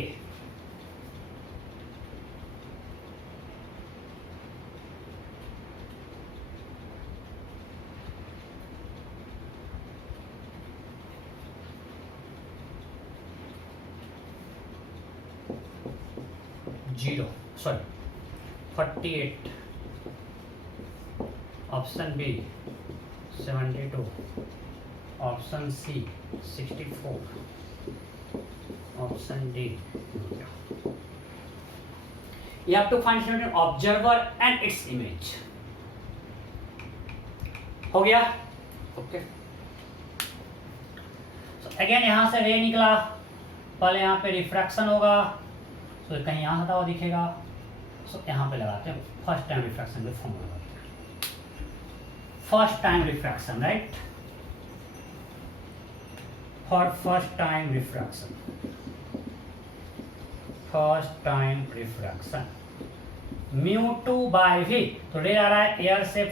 zero, sorry 48, option B 72, option C 64, option D. You have to find between observer and its image। हो गया, ओके। अगेन यहां से रे निकला, पहले यहाँ पे रिफ्रैक्शन होगा, तो कहीं यहाँ हटा हुआ दिखेगा, सो यहाँ पे लगाते हैं फर्स्ट टाइम रिफ्रैक्शन के फॉर्मूला, first time refraction, right, for first time refraction, first time refraction μ2 by v, तो रे आ रहा है एयर से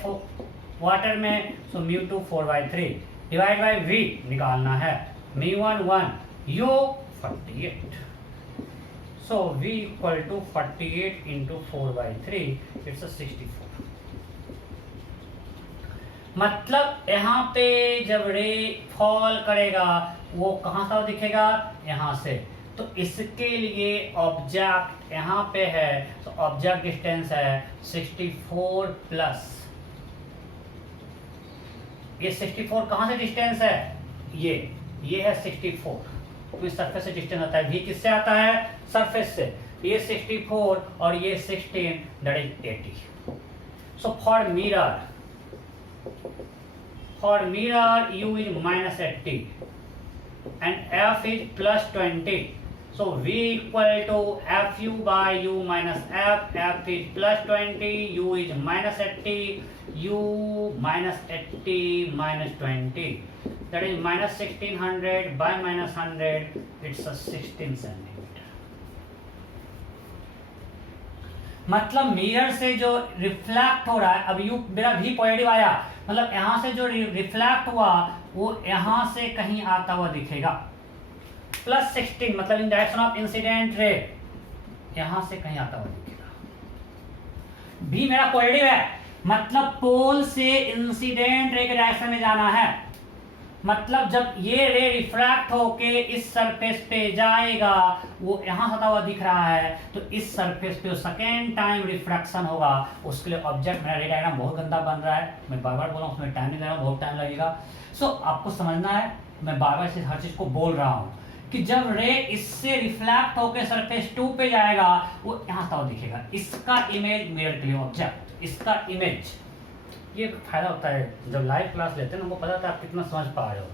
वाटर में, सो μ2 4/3 डिवाइड बाई वी निकालना है, μ1 1 u 48, so v equal to 48 into 4/3, it's a 64। मतलब यहाँ पे जब रे फॉल करेगा वो कहाँ से दिखेगा, यहाँ से, तो इसके लिए ऑब्जेक्ट यहाँ पे है, तो ऑब्जेक्ट डिस्टेंस है 64 प्लस, ये 64 कहाँ से डिस्टेंस है, ये है 64, तो इस सरफेस से डिस्टेंस आता है, v किससे आता है, सरफेस से, ये 64 और ये 16, that is 80। So for mirror u is -80 and f is +20, so v equal to fu by u minus f is +20, u is -80, u -80 -20, that is -1600 by -100, it's a 16 centimeter। मतलब mirror से जो reflect हो रहा है, अब you मेरा भी positive आया, मतलब यहां से जो रिफ्लेक्ट हुआ वो यहां से कहीं आता हुआ दिखेगा, +16 मतलब इन डायरेक्शन ऑफ इंसिडेंट रे, यहां से कहीं आता हुआ दिखेगा। भी मेरा पॉजिटिव है, मतलब पोल से इंसिडेंट रे के डायरेक्शन में जाना है, मतलब जब ये रे रिफ्रैक्ट होके इस सरफेस पे जाएगा, वो यहां सता हुआ दिख रहा है, तो इस सरफेस पे सेकेंड टाइम रिफ्रैक्शन होगा, उसके लिए ऑब्जेक्ट, मेरा रे डायग्राम बहुत गंदा बन रहा है, मैं बार बार बोल रहा हूँ, उसमें टाइम नहीं लगा, बहुत टाइम लगेगा। सो आपको समझना है, मैं बार बार से हर चीज को बोल रहा हूँ कि जब रे इससे रिफ्लेक्ट होकर सरफेस 2 पे जाएगा, वो यहाँ तक दिखेगा, इसका इमेज मिरर के लिए ऑब्जेक्ट, इसका इमेज। ये फायदा होता है जब लाइव क्लास लेते हैं ना, हमको पता था आप कितना समझ पा रहे हो।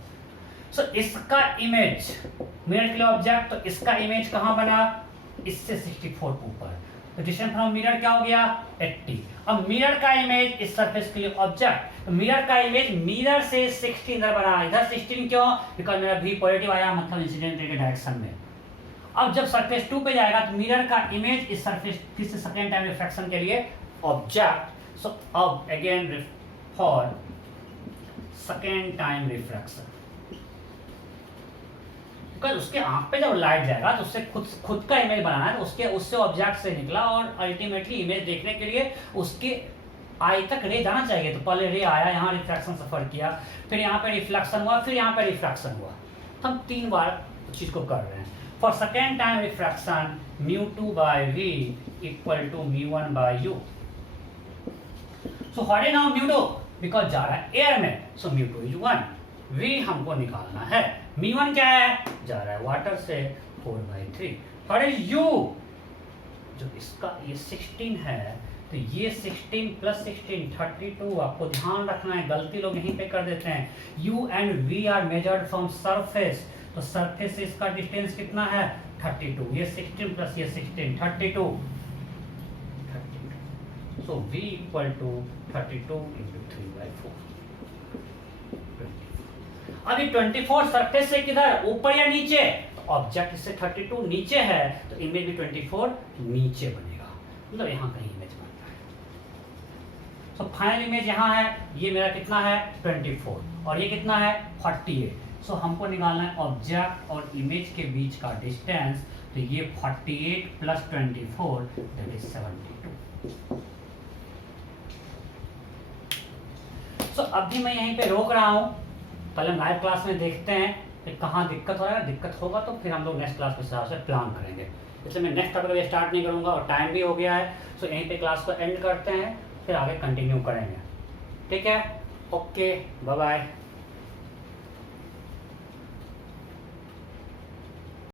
सो इसका इमेज मिरर के लिए ऑब्जेक्ट, तो इसका इमेज कहाँ बना, इससे 64 ऊपर, तो डिस्टेंस फ्रॉम मिरर क्या हो गया 80। अब मिरर का इमेज इस सरफेस के लिए ऑब्जेक्ट, मिरर का इमेज मिरर से 60 इधर बना, इधर 16 क्यों, बिकॉज मेरा भी पॉजिटिव आया, मतलब इंसिडेंट के डायरेक्शन में। अब जब सरफेस 2 पे जाएगा तो मिरर का इमेज इस सरफेस फिर से सेकेंड टाइम रिफ्रैक्शन के लिए ऑब्जेक्ट। सो अब again for second time refraction, because उसके आंख पे जब लाइट जाएगा तो उससे खुद का इमेज बनाना है, तो उससे ऑब्जेक्ट से निकला और अल्टीमेटली इमेज देखने के लिए उसके आई तक रे जाना चाहिए। तो पहले रे आया, यहाँ रिफ्रैक्शन सफर किया, फिर यहाँ पे रिफ्लेक्शन हुआ, फिर यहाँ पे रिफ्रैक्शन हुआ। तो हम 3 बार चीज को कर रहे हैं। For second time refraction μ2/v equal to μ1/u। So what is now μ2, because जा रहा है एयर में, सो μ2 इज 1, v हमको निकालना है, μ1 क्या है, जा रहा है वाटर से 4/3। व्हाट इज u, जो इसका ये 16 है, तो ये 16 प्लस 16 32। आपको ध्यान रखना है, गलती लोग यहीं पे कर देते हैं। u and v are measured from surface, तो सरफेस से इसका डिस्टेंस कितना है 32, ये 16 प्लस ये 16 32। सो v इक्वल टू 32 इंटू 3/4। अभी 24 सरफेस से किधर, ऊपर या नीचे, ऑब्जेक्ट इससे 32 नीचे है, तो इमेज भी 24 नीचे बनेगा, मतलब यहाँ कहीं इमेज बनता है। सो फाइनल इमेज यहाँ है, ये मेरा कितना है 24 और ये कितना है 48। सो हमको निकालना है ऑब्जेक्ट और इमेज के बीच का डिस्टेंस, तो ये 48 प्लस 24 दैट इज 72। सो अभी मैं यहीं पे रोक रहा हूँ, पहले हम लाइव क्लास में देखते हैं कि कहाँ दिक्कत हो रहा है, दिक्कत होगा तो फिर हम लोग नेक्स्ट क्लास के हिसाब से प्लान करेंगे। इसलिए मैं नेक्स्ट टॉपिक अभी स्टार्ट नहीं करूँगा और टाइम भी हो गया है। सो यहीं पे क्लास को एंड करते हैं, फिर आगे कंटिन्यू करेंगे, ठीक है। Okay, bye bye.